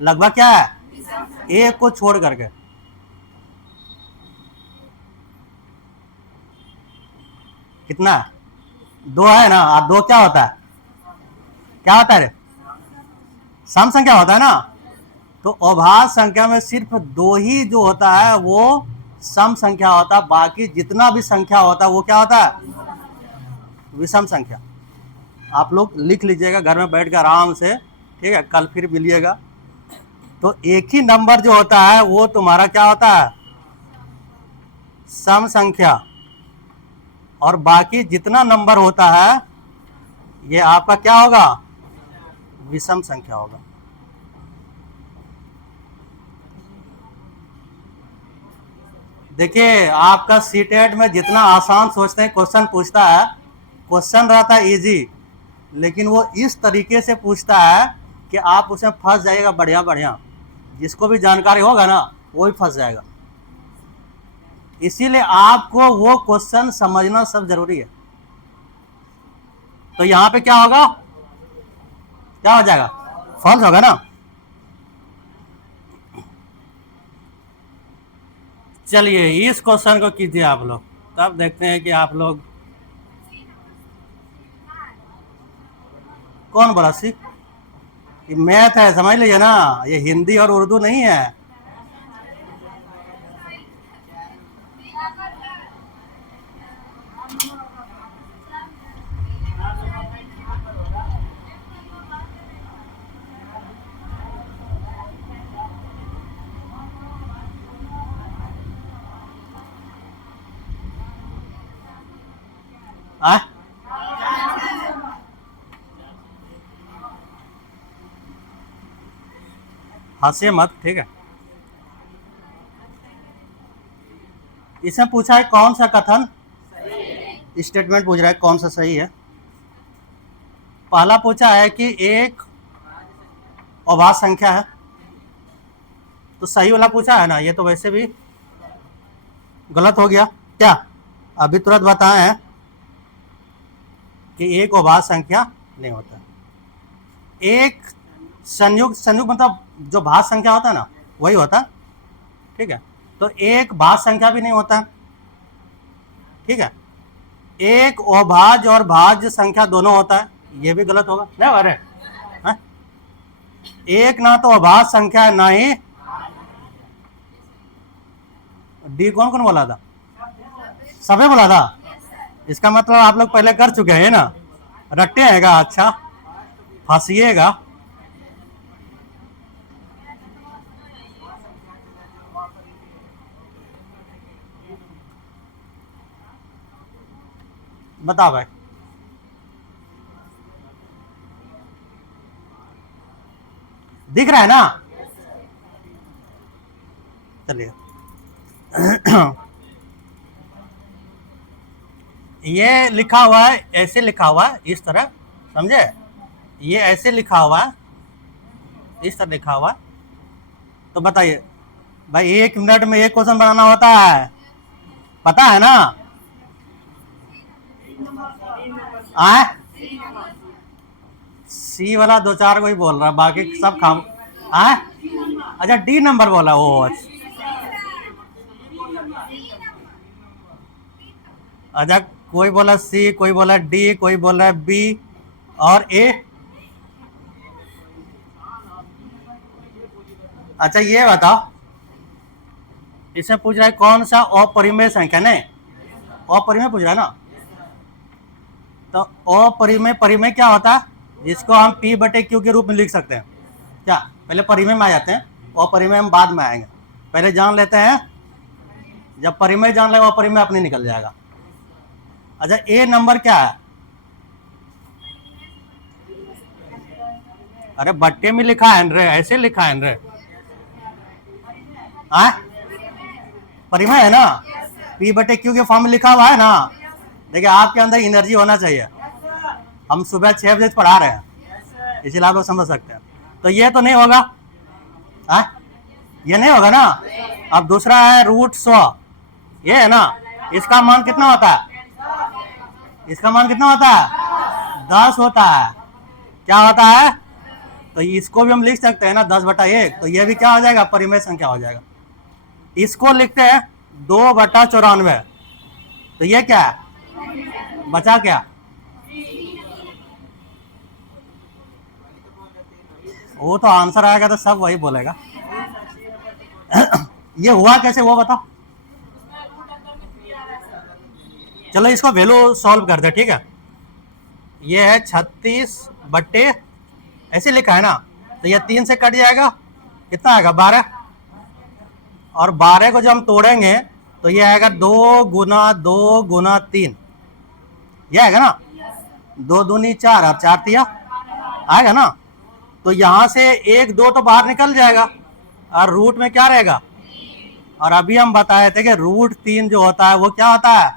लगभग क्या है? एक को छोड़ करके। कितना? 2 है ना। 2 क्या होता है? क्या होता है रे? सम संख्या होता है ना। तो अभाज्य संख्या में सिर्फ 2 ही जो होता है वो सम संख्या होता है, बाकी जितना भी संख्या होता है वो क्या होता है? विषम संख्या। आप लोग लिख लीजिएगा घर में बैठ कर आराम से, ठीक है, कल फिर मिलिएगा। तो एक ही नंबर जो होता है वो तुम्हारा क्या होता है? सम संख्या। और बाकी जितना नंबर होता है ये आपका क्या होगा? विषम संख्या होगा। देखिए, आपका सीटेट में जितना आसान सोचते हैं क्वेश्चन पूछता है, क्वेश्चन रहता है इजी, लेकिन वो इस तरीके से पूछता है कि आप उसमें फंस जाइएगा। बढ़िया बढ़िया, जिसको भी जानकारी होगा ना वो ही फंस जाएगा। इसीलिए आपको वो क्वेश्चन समझना सब जरूरी है। तो यहां पे क्या होगा? क्या हो जाएगा? फॉल्स होगा ना। चलिए इस क्वेश्चन को कीजिए आप लोग, तब देखते हैं कि आप लोग। कौन बोला? सी ये मैथ है, समझ लीजिए ना, ये हिंदी और उर्दू नहीं है। आ? हंसे मत, ठीक है। इसमें पूछा है कौन सा कथन, स्टेटमेंट पूछ रहा है कौन सा सही है। पहला पूछा है कि एक अभाज्य संख्या है, तो सही वाला पूछा है ना। ये तो वैसे भी गलत हो गया क्या? अभी तुरंत बताए हैं कि एक अभाज्य संख्या नहीं होता। एक संयुक्त, संयुक्त मतलब जो भाज्य संख्या होता है ना वही होता है, ठीक है। तो एक भाज्य संख्या भी नहीं होता, ठीक है। एक अभाज्य और भाज्य संख्या दोनों होता है, ये भी गलत होगा नहीं। अरे एक ना तो अभाज्य संख्या है ना ही। डी कौन कौन बोला था? सबे बोला था। इसका मतलब आप लोग पहले कर चुके हैं ना, रट्टे आएगा। अच्छा, फंसिएगा। बताओ भाई। दिख रहा है ना? चलिए ये लिखा हुआ है, ऐसे लिखा हुआ है इस तरह, समझे? ये ऐसे लिखा हुआ है, इस तरह लिखा हुआ है। तो बताइए भाई, 1 मिनट में एक क्वेश्चन बनाना होता है, पता है ना? आए सी वाला 2-4 को ही बोल रहा है, बाकी सब खाम। आए अच्छा, डी नंबर बोला वो। अच्छा, कोई बोला सी, कोई बोला डी, कोई बोला बी और ए। अच्छा ये बताओ, इसमें पूछ रहा है कौन सा अपरिमेय संख्या, नहीं अपरिमेय पूछ रहा है ना? तो अपरिमेय परिमेय क्या होता है? जिसको हम पी बटे क्यू के रूप में लिख सकते हैं। क्या पहले परिमेय में आ जाते हैं, अपरिमेय हम बाद में आएंगे, पहले जान लेते हैं। जब परिमेय जान लेगा अपरिमेय अपने निकल जाएगा। अच्छा ए नंबर क्या है? अरे बट्टे में लिखा है रे, ऐसे लिखा है रे। परिमेय है ना? पी बटे क्यू के फॉर्म में लिखा हुआ है ना? देखिए आपके अंदर एनर्जी होना चाहिए। हम सुबह 6 बजे पढ़ा रहे हैं, इसलिए आप लोग समझ सकते हैं। तो ये तो नहीं होगा, ये नहीं होगा ना। अब दूसरा है √100, ये है ना? इसका मान कितना होता है? इसका मान कितना होता है? 10 होता है। क्या होता है? तो इसको भी हम लिख सकते हैं ना 10/1, तो ये भी क्या हो जाएगा? परिमेय संख्या हो जाएगा। इसको लिखते हैं 2/94, तो ये क्या है? बचा क्या? वो तो आंसर आएगा तो सब वही बोलेगा। ये हुआ कैसे वो बताओ। चलो इसको वैल्यू सॉल्व करते, ठीक है? ये है 36/, ऐसे लिखा है ना? तो ये 3 से कट जाएगा, कितना आएगा? 12। और 12 को जब हम तोड़ेंगे तो ये आएगा 2 × 2 × 3, ये आएगा ना? 2 दूनी 4 और 4 तिया आएगा ना? तो यहां से 1 2 तो बाहर निकल जाएगा और रूट में क्या रहेगा? और अभी हम बताए थे कि √3 जो होता है वो क्या होता है?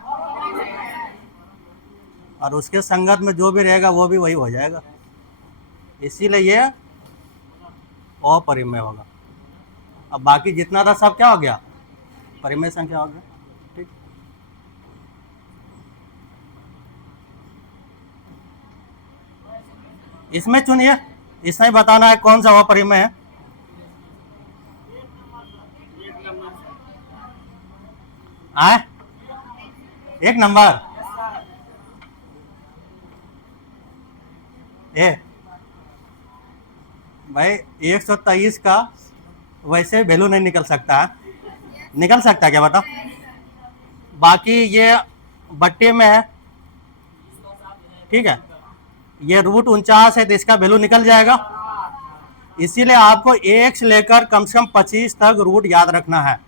और उसके संगत में जो भी रहेगा वो भी वही हो जाएगा, इसीलिए ये अपरिमेय होगा। अब बाकी जितना था सब क्या हो गया? परिमेय संख्या हो गया, ठीक। इसमें चुनिए, इसमें बताना है कौन सा अपरिमेय है। आए 1 नंबर ए भाई, 123 का वैसे वैल्यू नहीं निकल सकता है। निकल सकता है क्या बताओ? बाकी ये बट्टे में है, ठीक है? ये √49 है तो इसका वैल्यू निकल जाएगा। इसीलिए आपको 1 से लेकर कम से कम 25 तक रूट याद रखना है,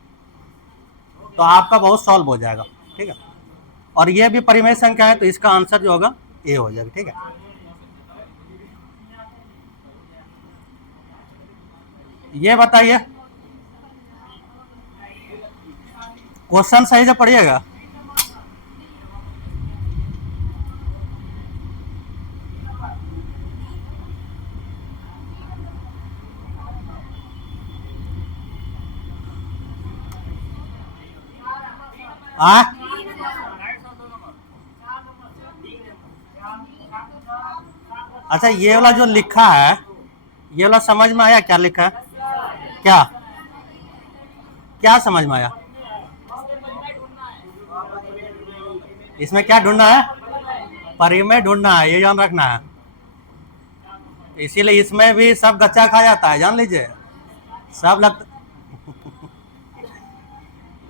तो आपका बहुत सॉल्व हो जाएगा, ठीक है? और ये भी परिमेय संख्या है तो इसका आंसर जो होगा ए हो जाएगा, ठीक है? ये बताइए, क्वेश्चन सही से पढ़िएगा। अच्छा ये वाला जो लिखा है, ये वाला समझ में आया? क्या लिखा है? क्या क्या समझ में आया? इसमें क्या ढूंढना है? परिमेय ढूंढना है, ये जान रखना है। इसीलिए इसमें भी सब गच्चा खा जाता है, जान लीजिए। सब लगता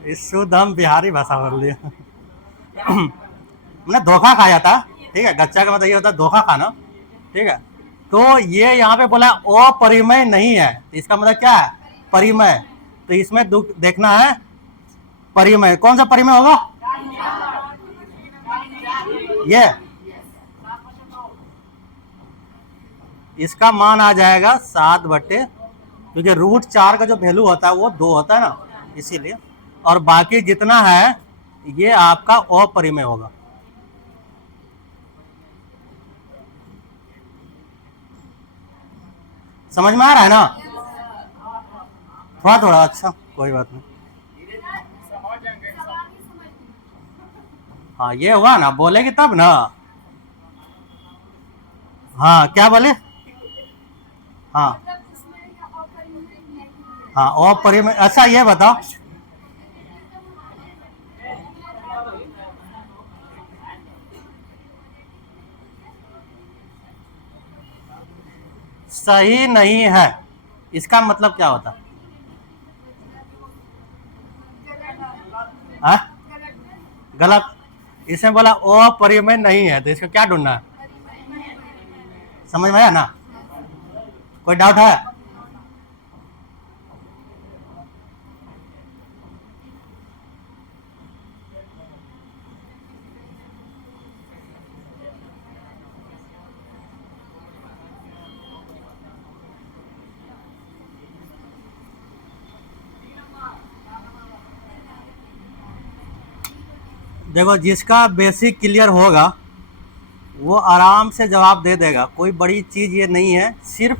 इस शुद्ध हम बिहारी भाषा बोल लिए। मैंने धोखा खा जाता, ठीक है? गच्चा का मतलब ये होता है धोखा खाना, ठीक है? तो ये यहाँ पे बोला अपरिमेय नहीं है, इसका मतलब क्या है? परिमेय। तो इसमें देखना है परिमेय, कौन सा परिमेय होगा? ये इसका मान आ जाएगा 7/2। क्योंकि रूट 4 का जो वैल्यू होता है वो 2 होता है ना, इसीलिए। और बाकी जितना है ये आपका अपरिमेय होगा। समझ में आ रहा है ना? थोड़ा थोड़ा, अच्छा कोई बात नहीं। हाँ ये हुआ ना, बोलेगी तब ना। हाँ क्या बोले? हाँ हाँ अपरिमेय। अच्छा ये बताओ, सही नहीं है इसका मतलब क्या होता है? हाँ? गलत। इसने बोला अपरिमेय नहीं है, तो इसका क्या ढूंढना है? समझ में आया ना? कोई डाउट है? देखो, जिसका बेसिक क्लियर होगा वो आराम से जवाब दे देगा। कोई बड़ी चीज़ ये नहीं है, सिर्फ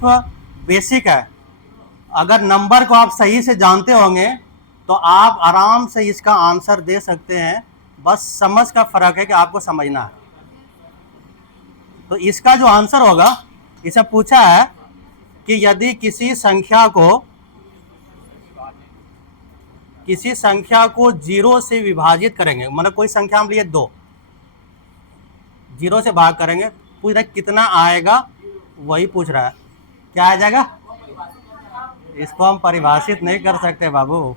बेसिक है। अगर नंबर को आप सही से जानते होंगे तो आप आराम से इसका आंसर दे सकते हैं। बस समझ का फर्क है कि आपको समझना है। तो इसका जो आंसर होगा, इसे पूछा है कि यदि किसी संख्या को 0 से विभाजित करेंगे, मतलब कोई संख्या हम लिए 2, 0 से भाग करेंगे, पूछ रहा है कितना आएगा, वही पूछ रहा है। क्या आ जाएगा? इसको हम परिभाषित नहीं कर सकते बाबू।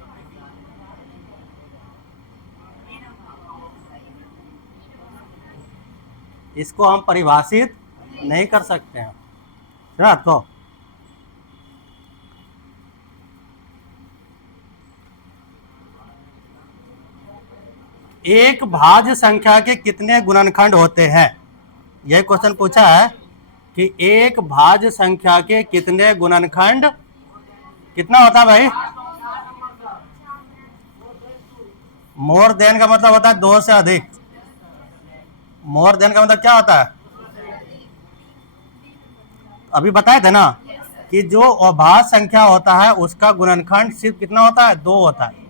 इसको हम परिभाषित नहीं कर सकते हैं। रात को एक भाज्य संख्या के कितने गुणनखंड होते हैं? यह क्वेश्चन पूछा है कि एक भाज्य संख्या के कितने गुणनखंड, कितना होता है भाई? मोर देन का मतलब होता है 2 से अधिक। मोर देन का मतलब क्या होता है? अभी बताए थे ना कि जो अभाज्य संख्या होता है उसका गुणनखंड सिर्फ कितना होता है? 2 होता है।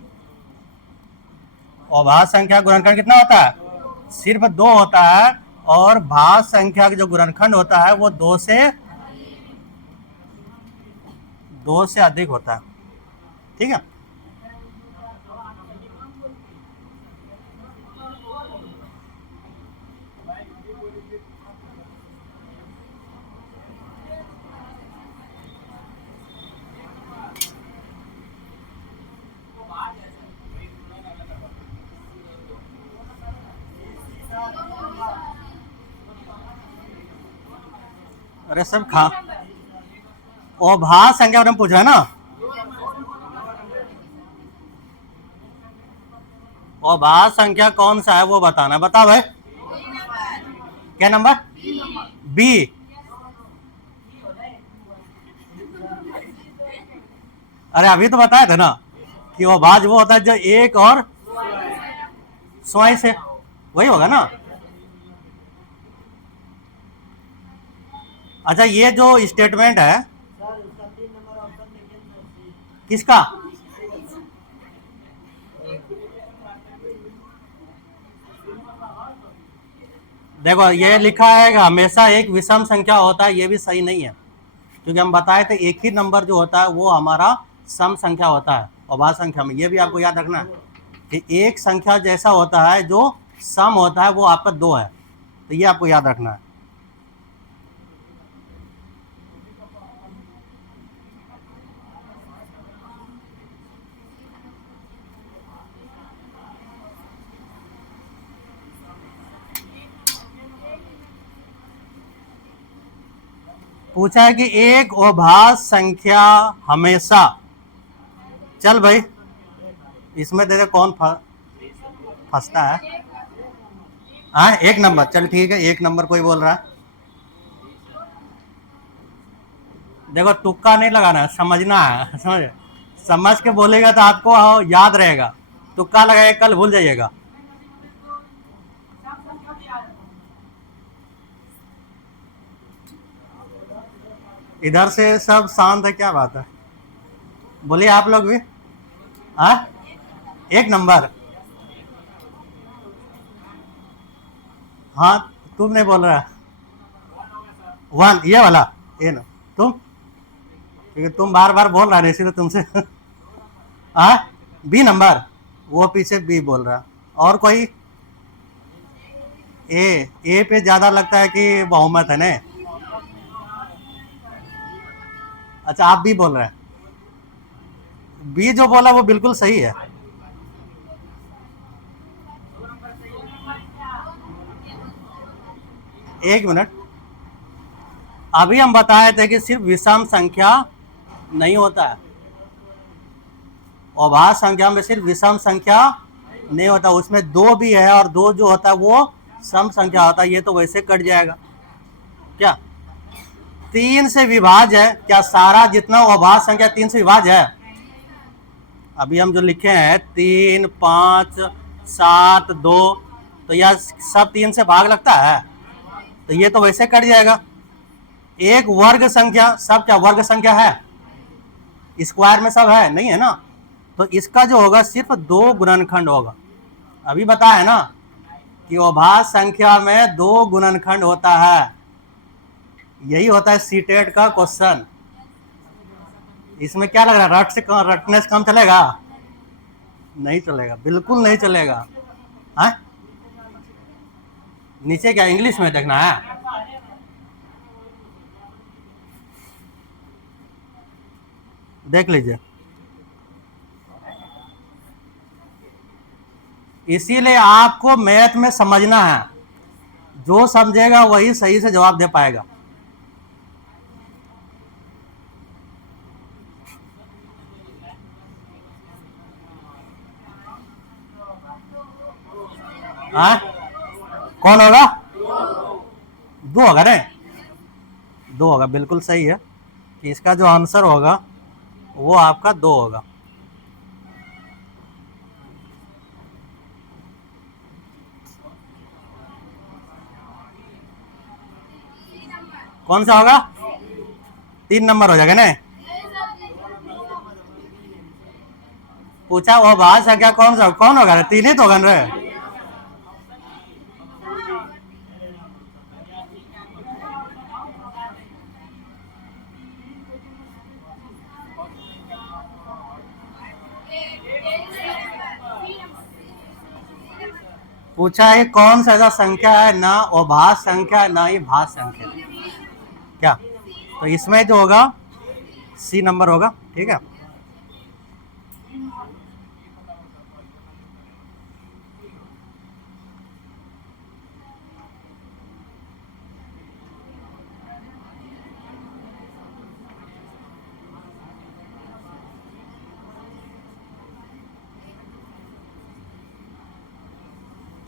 अभाज्य संख्या गुणनखंड कितना होता है? सिर्फ 2 होता है। और भाज्य संख्या का जो गुणनखंड होता है वो 2 से अधिक होता है। ठीक है। अरे सब खा, अभाज्य संख्या पूछ रहा है ना। अभाज्य संख्या कौन सा है वो बताना। बता भाई, क्या नंबर? बी। अरे अभी तो बताया था ना कि अभाज्य वो होता है जो एक और स्वयं से, वही होगा ना। अच्छा ये जो स्टेटमेंट है किसका? देखो ये लिखा है कि हमेशा एक विषम संख्या होता है, ये भी सही नहीं है। क्योंकि हम बताए थे एक ही नंबर जो होता है वो हमारा सम संख्या होता है अभाज्य संख्या में। ये भी आपको याद रखना है कि एक संख्या जैसा होता है जो सम होता है वो आपका 2 है। तो ये आपको याद रखना है। पूछा है कि एक अभाज्य संख्या हमेशा, चल भाई इसमें दे दे कौन फंसता है। हाँ 1 नंबर, चल ठीक है 1 नंबर कोई बोल रहा है। देखो तुक्का नहीं लगाना है, समझना है, समझ समझ के बोलेगा तो आपको याद रहेगा। तुक्का लगाए कल भूल जाइएगा। इधर से सब शांत है, क्या बात है? बोलिए आप लोग भी। हाँ, एक नंबर। हाँ, तुम नहीं बोल रहा। वन, ये वाला, ये ना तुम, क्योंकि तुम बार बार बोल रहा है इसीलिए तुमसे। हाँ, बी नंबर, वो पीछे बी बोल रहा। और कोई? ए पे ज्यादा लगता है कि बहुमत है ना। अच्छा, आप बी बोल रहे हैं। बी जो बोला वो बिल्कुल सही है। एक मिनट, अभी हम बताए थे कि सिर्फ विषम संख्या नहीं होता है, अभाज्य संख्या में सिर्फ विषम संख्या नहीं होता, उसमें दो भी है, और दो जो होता है वो सम संख्या होता है। ये तो वैसे कट जाएगा क्या? तीन से विभाज्य है क्या? सारा जितना अभाज्य संख्या तीन से विभाज्य है। अभी हम जो लिखे हैं 3, 5, 7, 2, तो यह सब तीन से भाग लगता है, तो ये तो वैसे कट जाएगा। एक वर्ग संख्या, सब क्या वर्ग संख्या है? स्क्वायर में सब है नहीं है ना, तो इसका जो होगा सिर्फ दो गुणनखंड होगा। अभी बताया ना कि अभाज्य संख्या में दो गुणनखंड होता है, यही होता है सीटेट का क्वेश्चन। इसमें क्या लग रहा है, रट से रटने से कम चलेगा? नहीं चलेगा, बिल्कुल नहीं चलेगा। हाँ, नीचे क्या इंग्लिश में देखना है? देख लीजिए। इसीलिए आपको मैथ में समझना है, जो समझेगा वही सही से जवाब दे पाएगा। हाँ, कौन होगा? दो होगा ना, दो होगा, बिल्कुल सही है कि इसका जो आंसर होगा वो आपका दो होगा। कौन सा होगा? 3 नंबर हो जाएगा ना। पूछा वो भाज्य संख्या कौन सा, कौन होगा? तीन ही तो होगा रे। पूछा है कौन सा ऐसा संख्या है ना अभाज्य संख्या है ना ही भाज्य संख्या, क्या? तो इसमें जो होगा सी नंबर होगा, ठीक है।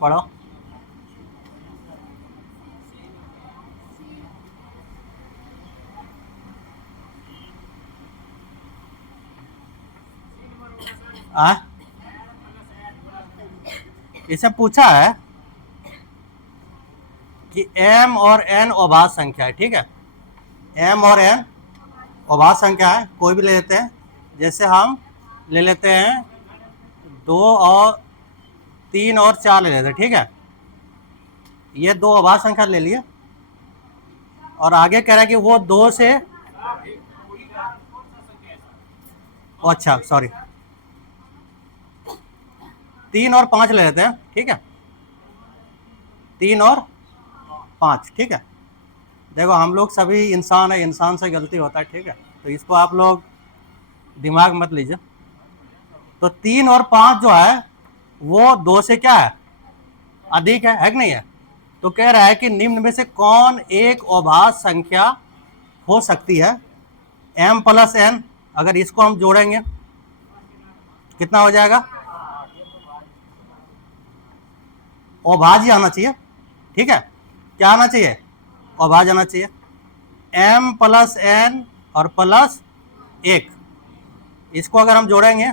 पढ़ो। आ? इसे पूछा है कि m और n अभाज्य संख्या है, ठीक है। m और n अभाज्य संख्या है, कोई भी ले लेते हैं। जैसे हम ले लेते हैं 2 और 3 और 4 ले लेते हैं, ठीक है। ये दो अभाज्य संख्या ले लिए, और आगे कह रहा है कि वो दो से, अच्छा सॉरी, 3 और 5 ले लेते हैं, ठीक है। 3 और 5, ठीक है। देखो हम लोग सभी इंसान है, इंसान से गलती होता है, ठीक है, तो इसको आप लोग दिमाग मत लीजिए। तो 3 और 5 जो है वो दो से क्या है, अधिक है कि नहीं है। तो कह रहा है कि निम्न में से कौन एक अभाज्य संख्या हो सकती है, m प्लस n। अगर इसको हम जोड़ेंगे कितना हो जाएगा? अभाज्य आना चाहिए, ठीक है। क्या आना चाहिए? अभाज्य आना चाहिए। m प्लस n और प्लस 1, इसको अगर हम जोड़ेंगे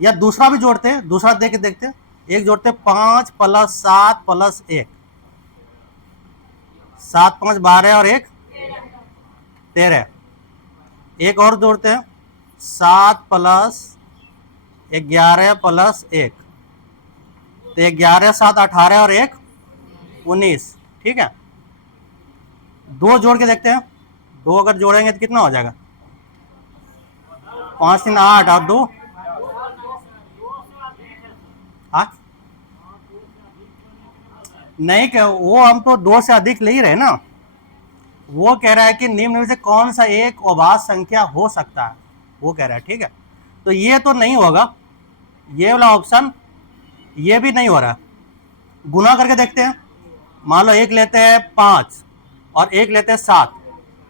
या दूसरा भी जोड़ते हैं, दूसरा देख के देखते हैं, एक जोड़ते 5 + 7 + 1, 7 × 5 = 12 और 1 13, एक और जोड़ते हैं 7 + 11 + 1, तो 11 7 18 और 1 19, ठीक है। दो जोड़ के देखते हैं, दो अगर जोड़ेंगे तो कितना हो जाएगा, 5 3 8 और 2 8, नहीं क्या वो हम तो 2 से अधिक ले ही रहे ना, वो कह रहा है कि निम्न में से कौन सा एक अभाज्य संख्या हो सकता है, वो कह रहा है, ठीक है। तो ये तो नहीं होगा, ये वाला ऑप्शन, ये भी नहीं हो रहा। गुना करके देखते हैं, मान लो एक लेते हैं 5 और एक लेते हैं 7,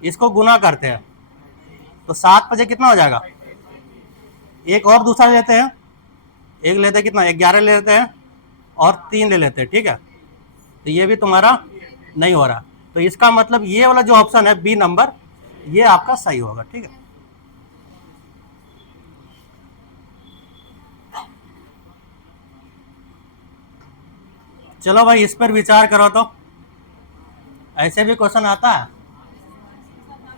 इसको गुना करते हैं तो 7 × 5 कितना हो जाएगा, एक और दूसरा लेते हैं, एक लेते हैं कितना 11 ले लेते हैं और 3 ले लेते हैं, ठीक है। तो ये भी तुम्हारा नहीं हो रहा, तो इसका मतलब ये वाला जो ऑप्शन है बी नंबर, ये आपका सही होगा, ठीक है। चलो भाई इस पर विचार करो, तो ऐसे भी क्वेश्चन आता है,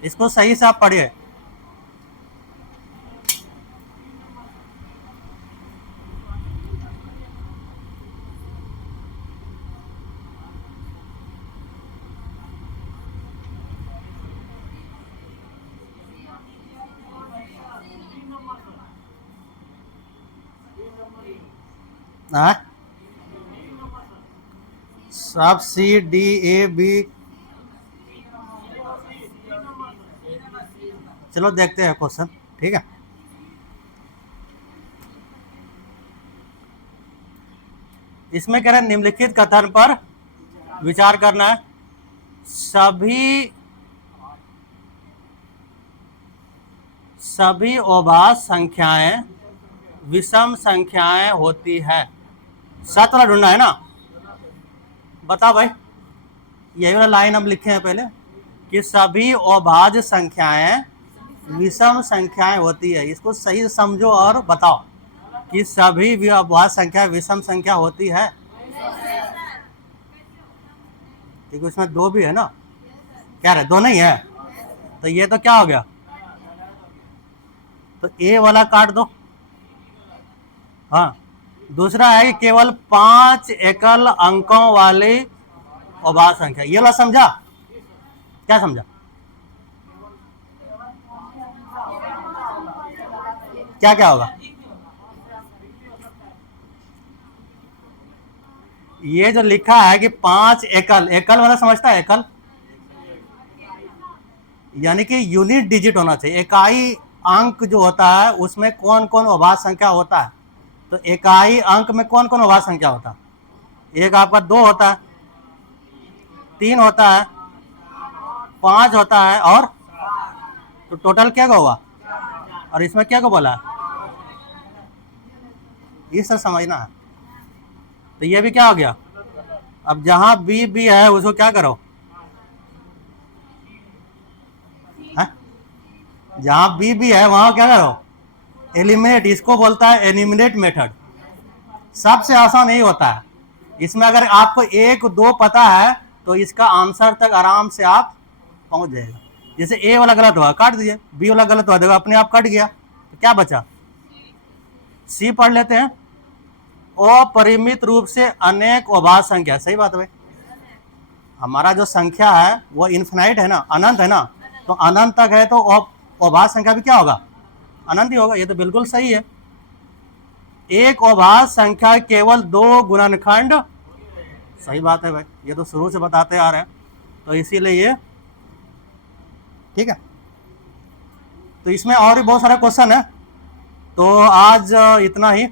इसको सही से आप पढ़िए। सब सी डी ए बी, चलो देखते हैं क्वेश्चन, ठीक है। इसमें कह रहे हैं निम्नलिखित कथन पर विचार करना है, सभी अभाज्य संख्याएं विषम संख्याएं होती है, सत वाला ढूंढना है ना। बताओ भाई, यही वाला लाइन हम लिखे हैं पहले कि सभी अभाज्य संख्याएं विषम संख्याएं होती है, इसको सही से समझो और बताओ कि सभी अभाज्य संख्या विषम संख्या होती है, क्योंकि उसमें दो भी है ना, क्या रहे, दो नहीं है, तो ये तो क्या हो गया, तो ए वाला काट दो। हाँ, दूसरा है कि केवल 5 एकल अंकों वाली अभाज्य संख्या, ये वाला समझा, क्या समझा, क्या क्या होगा, ये जो लिखा है कि 5 एकल, एकल वाला समझता है, एकल यानी कि यूनिट डिजिट होना चाहिए, इकाई अंक जो होता है उसमें कौन कौन अभाज्य संख्या होता है, तो इकाई अंक में कौन कौन अभाज्य संख्या होता है, एक आपका 2 होता है, 3 होता है, 5 होता है, और तो टोटल क्या होगा, और इसमें क्या को बोला, ये सब समझना है। तो ये भी क्या हो गया, अब जहां बी बी है उसको क्या करो, जहां बी बी है वहां क्या करो, एलिमिनेट, इसको बोलता है एलिमिनेट मेथड, सबसे आसान यही होता है। इसमें अगर आपको 1 2 पता है तो इसका आंसर तक आराम से आप पहुंच जाएगा। जैसे ए वाला गलत हुआ काट दीजिए, बी वाला गलत हुआ देखो अपने आप कट गया, तो क्या बचा, सी पढ़ लेते हैं, अपरिमित रूप से अनेक अभाज्य संख्या, सही बात है भाई, हमारा जो संख्या है वो इन्फिनाइट है ना, अनंत है ना, तो अनंत तक है तो अभाज्य संख्या भी क्या होगा, अनंत ही होगा, ये तो बिल्कुल सही है। एक अभाज्य संख्या केवल 2 गुणनखंड, सही बात है भाई, ये तो शुरू से बताते आ रहे हैं, तो इसीलिए ये ठीक है। तो इसमें और भी बहुत सारे क्वेश्चन है, तो आज इतना ही।